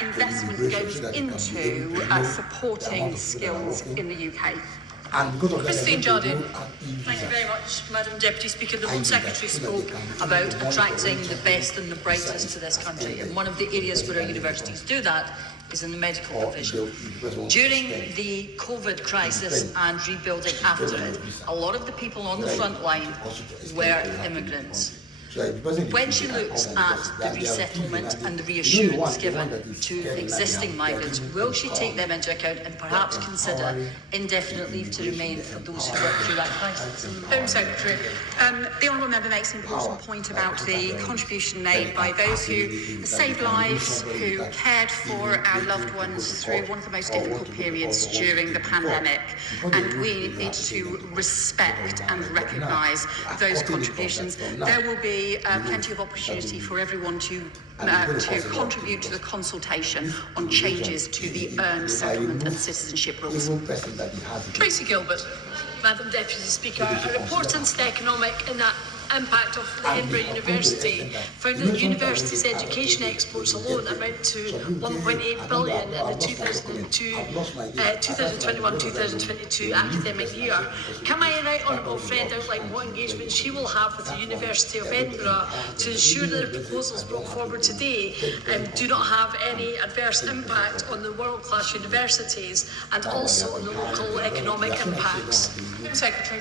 investment goes into supporting skills in the UK. Christine Jardine. Thank you very much, Madam Deputy Speaker. The Home Secretary spoke about attracting the best and the brightest to this country, and one of the areas where our universities do that is in the medical provision. During the COVID crisis and rebuilding after it, a lot of the people on the front line were immigrants. When she looks at the resettlement and the reassurance given to existing migrants, will she take them into account and perhaps consider indefinite leave to remain for those who work through that crisis? Home Secretary. The Honourable Member makes an important point about the contribution made by those who saved lives, who cared for our loved ones through one of the most difficult periods during the pandemic. And we need to respect and recognise those contributions. There will be plenty of opportunity for everyone to contribute to the consultation on changes to the earned settlement and citizenship rules. Tracy Gilbert. Madam Deputy Speaker, a report into the economic and that impact of the Edinburgh University found that the university's education exports alone amount to 1.8 billion in the 2021-2022 academic year. Can my right honourable friend outline what engagement she will have with the University of Edinburgh to ensure that the proposals brought forward today do not have any adverse impact on the world-class universities and also on the local economic impacts? Secretary.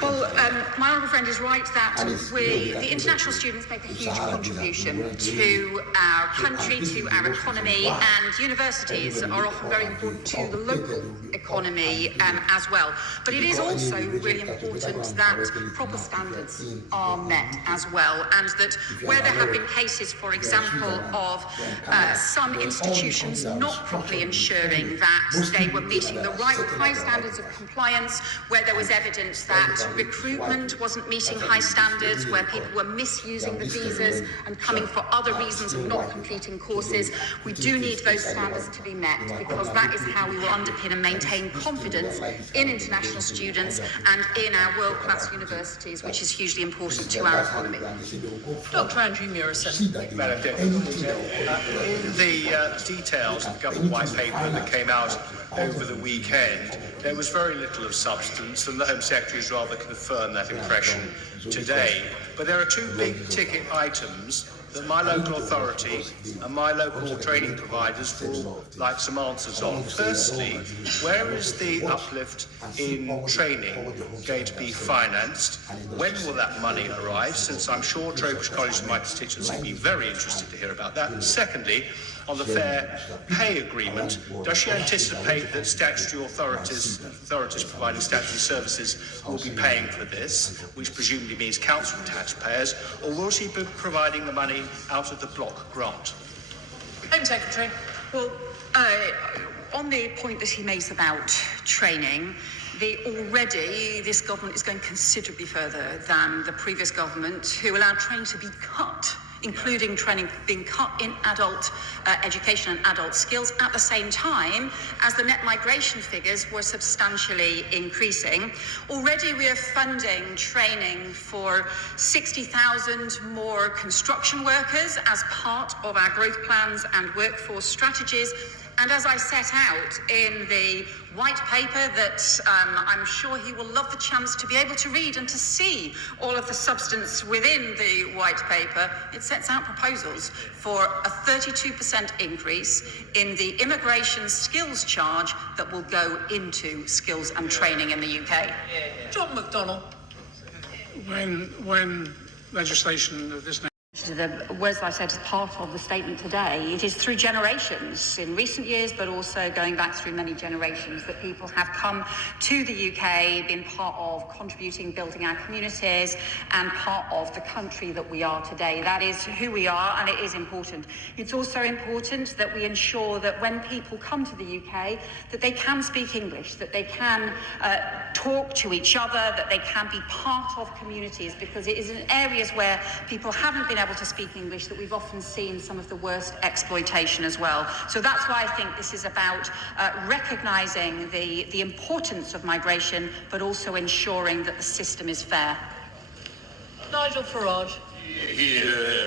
Well, my honourable friend is right that the international students make a huge contribution to our country, to our economy, and universities are often very important to the local economy as well. But it is also really important that proper standards are met as well, and that where there have been cases, for example, of some institutions not properly ensuring that they were meeting the right high standards of compliance, where there was evidence that recruitment wasn't meeting high standards, where people were misusing the visas and coming for other reasons of not completing courses, we do need those standards to be met, because that is how we will underpin and maintain confidence in international students and in our world-class universities, which is hugely important to our economy. Dr. Andrew Murison. Madam Deputy, in the details of the government white paper that came out over the weekend, there was very little of substance, and the Home Secretary has rather confirmed that impression today. But there are two big-ticket items that my local authority and my local training providers will like some answers on. Firstly, where is the uplift in training going to be financed? When will that money arrive? Since I'm sure Trowbridge College and my constituents will be very interested to hear about that. And secondly, on the fair pay agreement, does she anticipate that statutory authorities providing statutory services will be paying for this, which presumably means council taxpayers, or will she be providing the money out of the block grant? Home Secretary. Well, on the point that he makes about training, already this government is going considerably further than the previous government, who allowed training to be cut, including training being cut in adult education and adult skills, at the same time as the net migration figures were substantially increasing. Already we are funding training for 60,000 more construction workers as part of our growth plans and workforce strategies. And as I set out in the white paper that I'm sure he will love the chance to be able to read and to see all of the substance within the white paper, it sets out proposals for a 32% increase in the immigration skills charge that will go into skills and training in the UK. John McDonnell. When legislation of this nature, As I said, as part of the statement today, it is through generations in recent years, but also going back through many generations, that people have come to the UK, been part of contributing, building our communities, and part of the country that we are today. That is who we are, and it is important. It's also important that we ensure that when people come to the UK, that they can speak English, that they can talk to each other, that they can be part of communities, because it is in areas where people haven't been able to speak English that we've often seen some of the worst exploitation as well. So that's why I think this is about recognising the importance of migration, but also ensuring that the system is fair. Nigel Farage.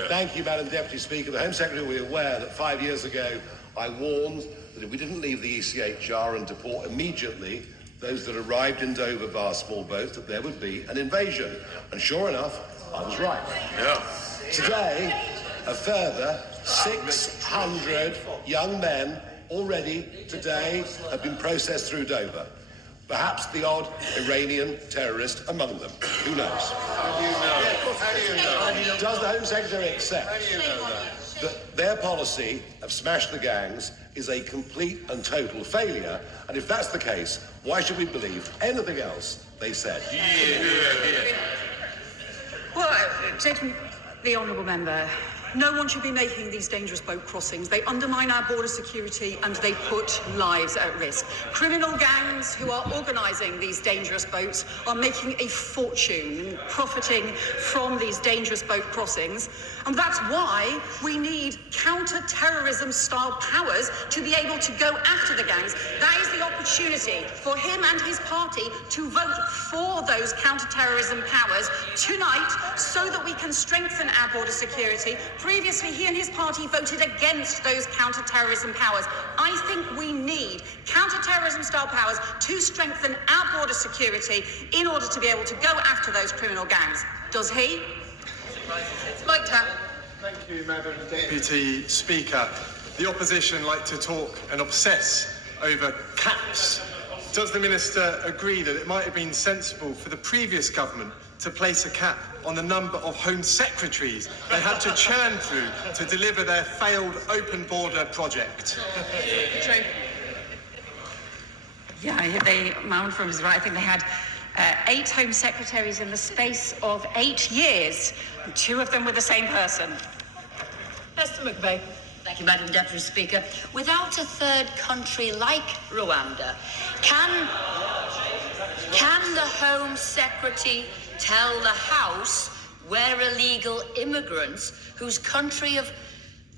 Thank you, Madam Deputy Speaker. The Home Secretary will be aware that 5 years ago I warned that if we didn't leave the ECHR and deport immediately those that arrived in Dover via small boats, that there would be an invasion. And sure enough, I was right. Yeah. Today, a further 600 young men already today have been processed through Dover. Perhaps the odd Iranian terrorist among them. Who knows? How do you know? How do you know? Does the Home Secretary accept How do you know that their policy of smash the gangs is a complete and total failure? And if that's the case, why should we believe anything else they said? Well, taking the honourable member, no one should be making these dangerous boat crossings. They undermine our border security and they put lives at risk. Criminal gangs who are organising these dangerous boats are making a fortune and profiting from these dangerous boat crossings. And that's why we need counter-terrorism style powers to be able to go after the gangs. That is the opportunity for him and his party to vote for those counter-terrorism powers tonight so that we can strengthen our border security. Previously, he and his party voted against those counter-terrorism powers. I think we need counter-terrorism style powers to strengthen our border security in order to be able to go after those criminal gangs. Does he? Mike Tapp. Thank you, Madam Deputy Speaker. The opposition like to talk and obsess over caps Does the Minister agree that it might have been sensible for the previous government to place a cap on the number of Home Secretaries they had to churn through to deliver their failed open border project? Yeah, Mount from is right. I think they had 8 Home Secretaries in the space of 8 years. 2 of them were the same person. Mr. McVeigh. Thank you, Madam Deputy Speaker. Without a third country like Rwanda, can the Home Secretary tell the House where illegal immigrants whose country of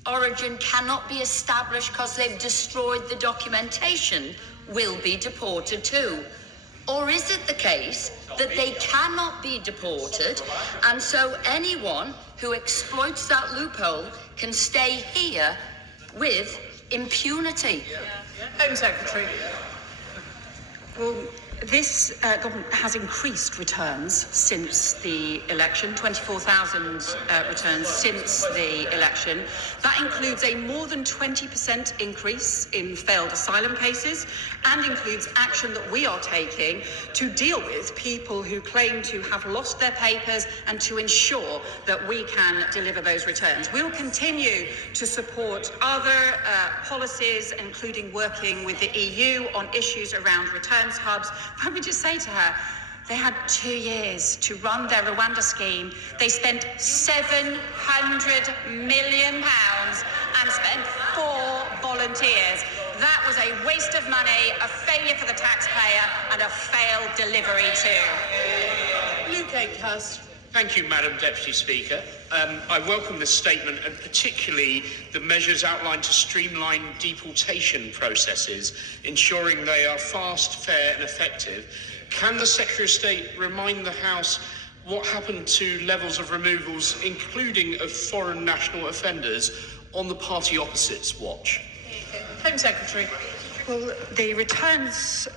origin cannot be established because they've destroyed the documentation will be deported to? Or is it the case that they cannot be deported, and so anyone who exploits that loophole can stay here with impunity? Home Secretary. Well, this government has increased returns since the election, 24,000 returns since the election. That includes a more than 20% increase in failed asylum cases and includes action that we are taking to deal with people who claim to have lost their papers and to ensure that we can deliver those returns. We'll continue to support other policies, including working with the EU on issues around returns hubs. Let me just say to her, they had 2 years to run their Rwanda scheme. They spent £700 million and spent 4 volunteers. That was a waste of money, a failure for the taxpayer, and a failed delivery too. Luke Akehurst. Thank you, Madam Deputy Speaker. I welcome this statement, and particularly the measures outlined to streamline deportation processes, ensuring they are fast, fair and effective. Can the Secretary of State remind the House what happened to levels of removals, including of foreign national offenders, on the party opposite's watch? Home Secretary. Well, the returns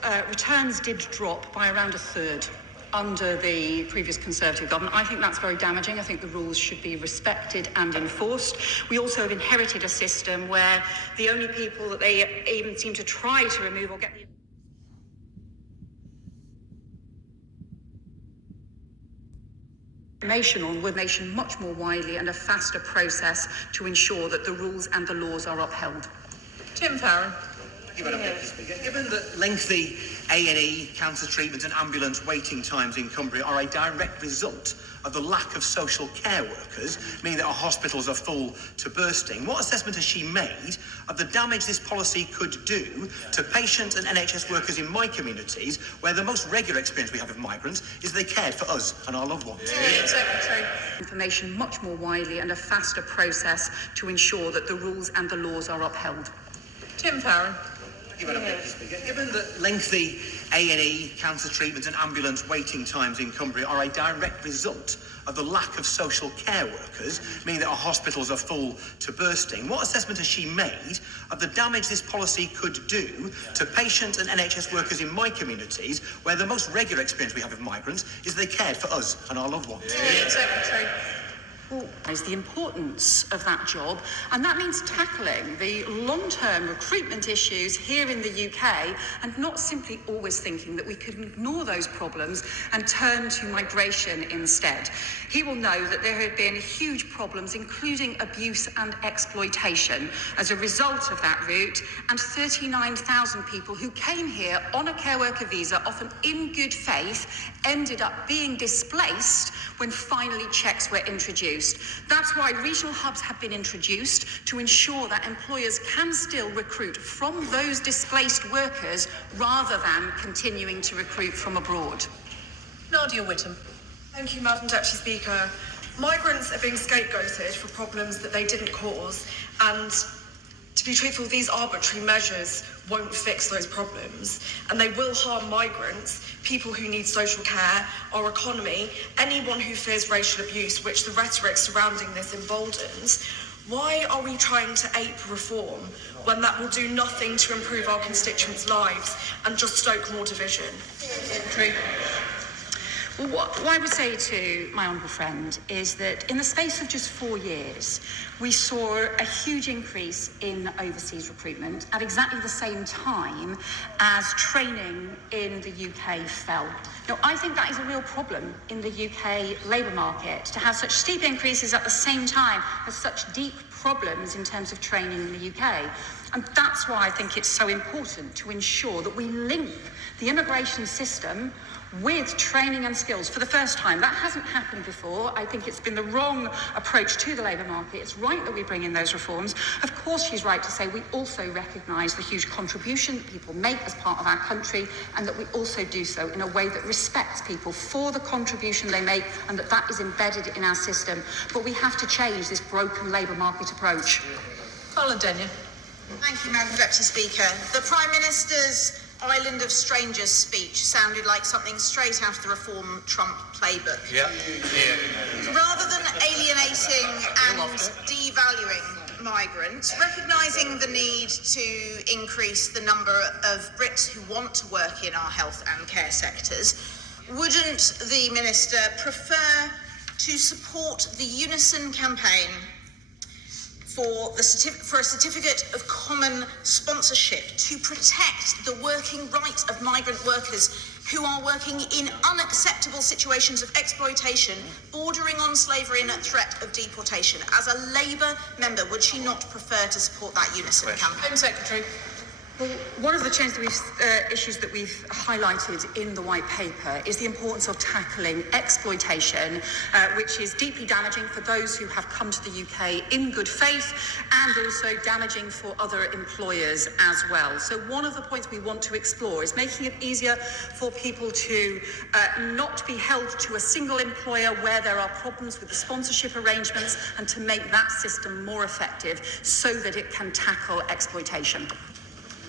did drop by around a third under the previous Conservative government. I think that's very damaging. I think the rules should be respected and enforced. We also have inherited a system where the only people that they even seem to try to remove or get the information on were nation much more widely and a faster process to ensure that the rules and the laws are upheld. Tim Farron. Madam Deputy Speaker. Given that lengthy A&E, cancer treatment and ambulance waiting times in Cumbria are a direct result of the lack of social care workers, meaning that our hospitals are full to bursting, what assessment has she made of the damage this policy could do to patients and NHS workers in my communities, where the most regular experience we have of migrants is they cared for us and our loved ones? Secretary. Information much more widely and a faster process to ensure that the rules and the laws are upheld. Tim Farron. Madam Deputy Speaker. Given that lengthy A&E, cancer treatment and ambulance waiting times in Cumbria are a direct result of the lack of social care workers, meaning that our hospitals are full to bursting, what assessment has she made of the damage this policy could do to patients and NHS workers in my communities, where the most regular experience we have of migrants is they cared for us and our loved ones? Secretary. Is the importance of that job, and that means tackling the long-term recruitment issues here in the UK and not simply always thinking that we could ignore those problems and turn to migration instead. He will know that there have been huge problems, including abuse and exploitation as a result of that route, and 39,000 people who came here on a care worker visa, often in good faith, ended up being displaced when finally checks were introduced. That's why regional hubs have been introduced to ensure that employers can still recruit from those displaced workers rather than continuing to recruit from abroad. Nadia Whittam. Thank you, Madam Deputy Speaker. Migrants are being scapegoated for problems that they didn't cause, and to be truthful, these arbitrary measures won't fix those problems, and they will harm migrants, people who need social care, our economy, anyone who fears racial abuse, which the rhetoric surrounding this emboldens. Why are we trying to ape reform when that will do nothing to improve our constituents' lives and just stoke more division? Well, what I would say to my honourable friend is that in the space of just 4 years, we saw a huge increase in overseas recruitment at exactly the same time as training in the UK fell. Now, I think that is a real problem in the UK labour market, to have such steep increases at the same time as such deep problems in terms of training in the UK. And that's why I think it's so important to ensure that we link the immigration system with training and skills for the first time. That hasn't happened before. I think it's been the wrong approach to the labour market. It's right that we bring in those reforms. Of course, she's right to say we also recognise the huge contribution that people make as part of our country, and that we also do so in a way that respects people for the contribution they make, and that is embedded in our system. But we have to change this broken labour market approach. Denya. Thank you, Madam Deputy Speaker. The Prime Minister's Island of Strangers speech sounded like something straight out of the Reform Trump playbook. Rather than alienating and devaluing migrants, recognising the need to increase the number of Brits who want to work in our health and care sectors, wouldn't the Minister prefer to support the Unison campaign for a certificate of common sponsorship to protect the working rights of migrant workers who are working in unacceptable situations of exploitation, bordering on slavery and a threat of deportation? As a Labour member, would she not prefer to support that Unison campaign? Home Secretary. Well, one of the issues that we've highlighted in the White Paper is the importance of tackling exploitation, which is deeply damaging for those who have come to the UK in good faith, and also damaging for other employers as well. So one of the points we want to explore is making it easier for people to not be held to a single employer where there are problems with the sponsorship arrangements, and to make that system more effective so that it can tackle exploitation.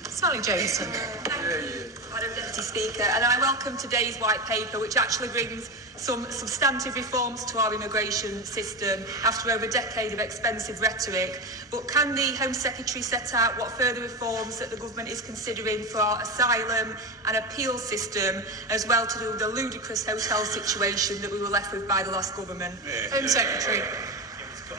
Sally Jameson. Thank you, Madam Deputy Speaker, and I welcome today's White Paper, which actually brings some substantive reforms to our immigration system after over a decade of expensive rhetoric. But can the Home Secretary set out what further reforms that the government is considering for our asylum and appeal system, as well to do with the ludicrous hotel situation that we were left with by the last government? Home Secretary.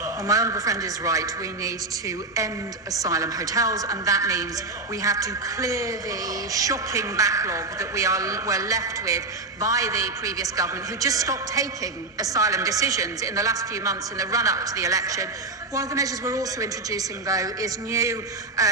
Well, my honourable friend is right. We need to end asylum hotels, and that means we have to clear the shocking backlog that were left with by the previous government, who just stopped taking asylum decisions in the last few months in the run-up to the election. One of the measures we're also introducing, though, is new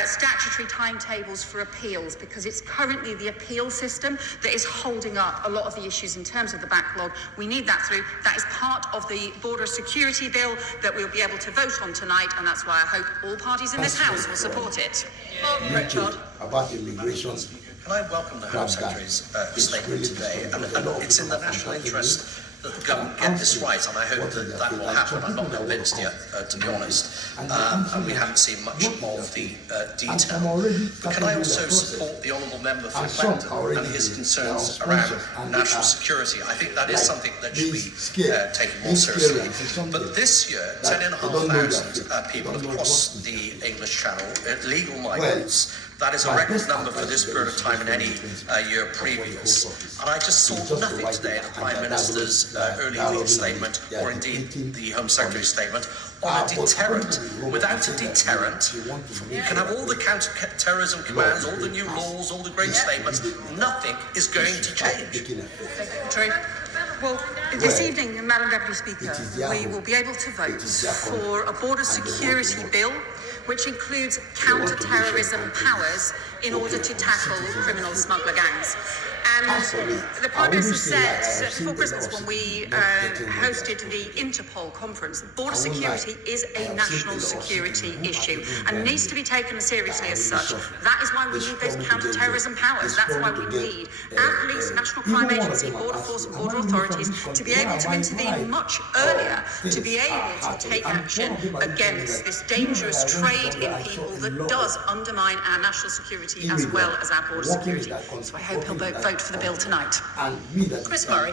statutory timetables for appeals, because it's currently the appeal system that is holding up a lot of the issues in terms of the backlog. We need that through. That is part of the border security bill that we'll be able to vote on tonight, and that's why I hope all parties in this House will support it. Richard. About immigration. Can I welcome the Home Secretary's statement today? And it's in the national interest that the government get this right, and I hope that that will happen. I'm not convinced yet, to be honest, and we haven't seen much of the detail. But can I also support the Honourable Member for Clapton and his concerns around national security? I think that is something that should be taken more seriously. But this year, 10,500 people have crossed the English Channel, illegal migrants. That is a record number for this period of time in any year previous. And I just saw nothing today in the Prime Minister's early week statement, or indeed the Home Secretary's statement, on a deterrent. Without a deterrent, you can have all the counter-terrorism commands, all the new laws, all the great statements. Nothing is going to change. Secretary. Well, this evening, Madam Deputy Speaker, we will be able to vote for a border security bill which includes counter-terrorism powers in order to tackle criminal smuggler gangs. And the Prime Minister said before Christmas, when we hosted the Interpol conference, border security is a national security issue and needs to be taken seriously as such. That is why we need those counter-terrorism powers. That's why we need our police, National Crime Agency, Border Force and Border Authorities to be able to intervene much earlier, to be able to take action against this dangerous trade in people that does undermine our national security as well as our border security. So I hope he'll vote for the bill tonight. Chris Murray.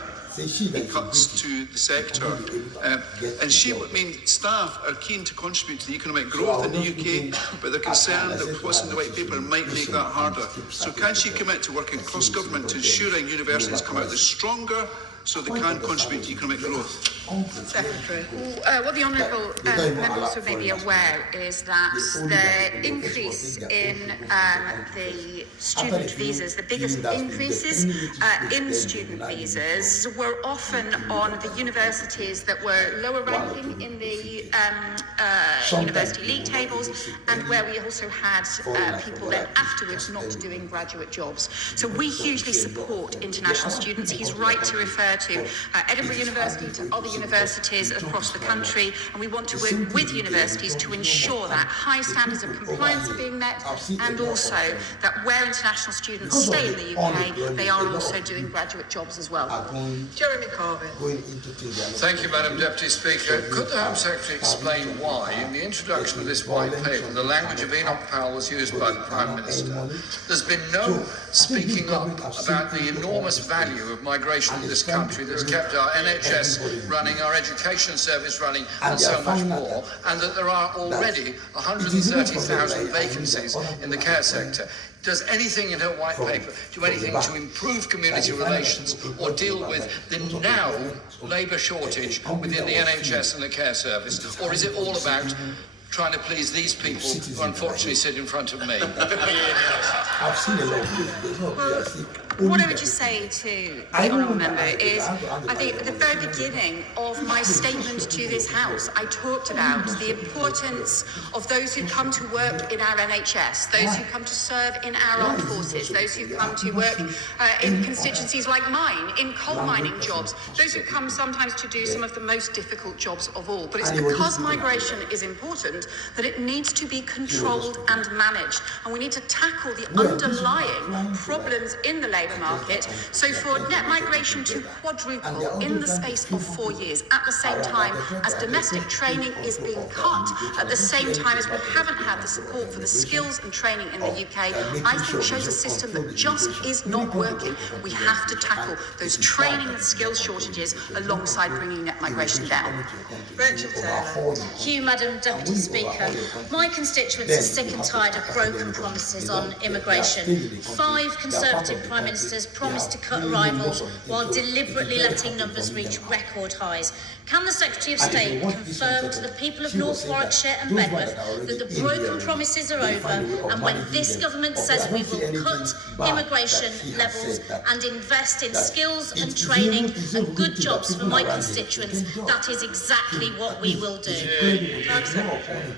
Cuts to the sector, and staff are keen to contribute to the economic growth in the UK, but they're concerned that what's in the White Paper might make that harder. So can she commit to working cross-government to ensuring universities come out the stronger so they can contribute to economic growth? Secretary. What the honourable member also may be aware is that the increase in the student visas, the biggest increases in student visas were often on the universities that were lower ranking in the university league tables, and where we also had people then afterwards not doing graduate jobs. So we hugely support international students. He's right to refer to Edinburgh University, to other universities across the country, and we want to work with universities to ensure that high standards of compliance are being met, and also that where international students stay in the UK, they are also doing graduate jobs as well. Jeremy Corbyn. Thank you, Madam Deputy Speaker. Could the Home Secretary explain why, in the introduction of this white paper, the language of Enoch Powell was used by the Prime Minister? There's been no speaking up about the enormous value of migration in this country that's kept our NHS running, our education service running, and so much more, and that there are already 130,000 vacancies in the care sector. Does anything in her white paper do anything to improve community relations or deal with the now labour shortage within the NHS and the care service? Or is it all about trying to please these people who unfortunately sit in front of me? I've seen a lot of this. What I would just say to the honourable member is, I think at the very beginning of my statement to this House, I talked about the importance of those who come to work in our NHS, those who come to serve in our armed forces, those who come to work in constituencies like mine, in coal mining jobs, those who come sometimes to do some of the most difficult jobs of all. But it's because migration is important that it needs to be controlled and managed, and we need to tackle the underlying problems in the labour market. So for net migration to quadruple in the space of 4 years, at the same time as domestic training is being cut, at the same time as we haven't had the support for the skills and training in the UK, I think shows a system that just is not working. We have to tackle those training and skills shortages alongside bringing net migration down. Richard Taylor. Thank you, Madam Deputy Speaker. My constituents are sick and tired of broken promises on immigration. 5 Conservative Prime Ministers promised to cut arrivals while deliberately letting numbers reach record highs. Can the Secretary of State confirm to the people of North Warwickshire and Bedworth that the broken promises are over, and when this government says we will cut immigration levels and invest in skills and training and good jobs for my constituents, that is exactly what we will do?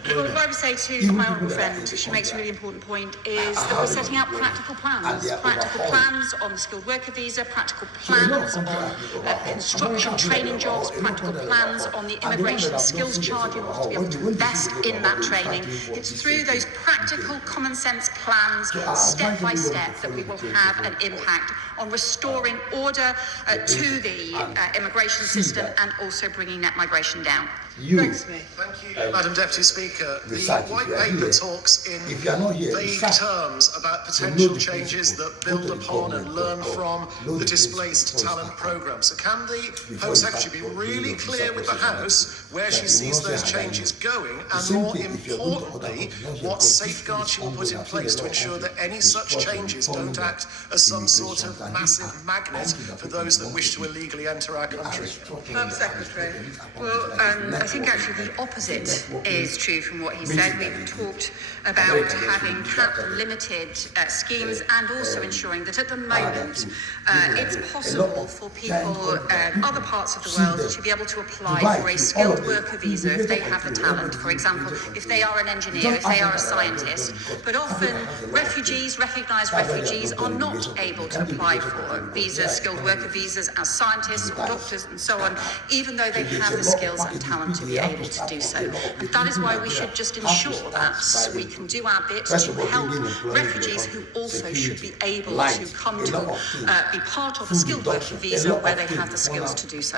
Well, what I would say to my honourable friend, she makes a really important point, is that we're setting out practical plans on the skilled worker visa, practical plans on construction training jobs, practical plans on the immigration skills charge in order to be able to invest in that training. It's through those practical common sense plans, step by step, that we will have an impact on restoring order to the immigration system and also bringing net migration down. Thank you, Madam Deputy Speaker. The White Paper talks in vague terms about potential changes that build upon and learn from the Displaced Talent Programme. So can the Home Secretary be really clear with the House where she sees those changes going, and more importantly, what safeguards she will put in place to ensure that any such changes don't act as some sort of massive magnet for those that wish to illegally enter our country? Home Secretary. Well, I think actually the opposite is true from what he said. We've talked about having cap-limited schemes, and also ensuring that at the moment it's possible for people other parts of the world to be able to apply for a skilled worker visa if they have the talent. For example, if they are an engineer, if they are a scientist. But often refugees, recognised refugees, are not able to apply for visas, skilled worker visas, as scientists or doctors and so on, even though they have the skills and talent to be able to do so. And that is why we should just ensure that we can do our bit to help refugees who also should be able to come to be part of a skilled worker visa where they have the skills to do so.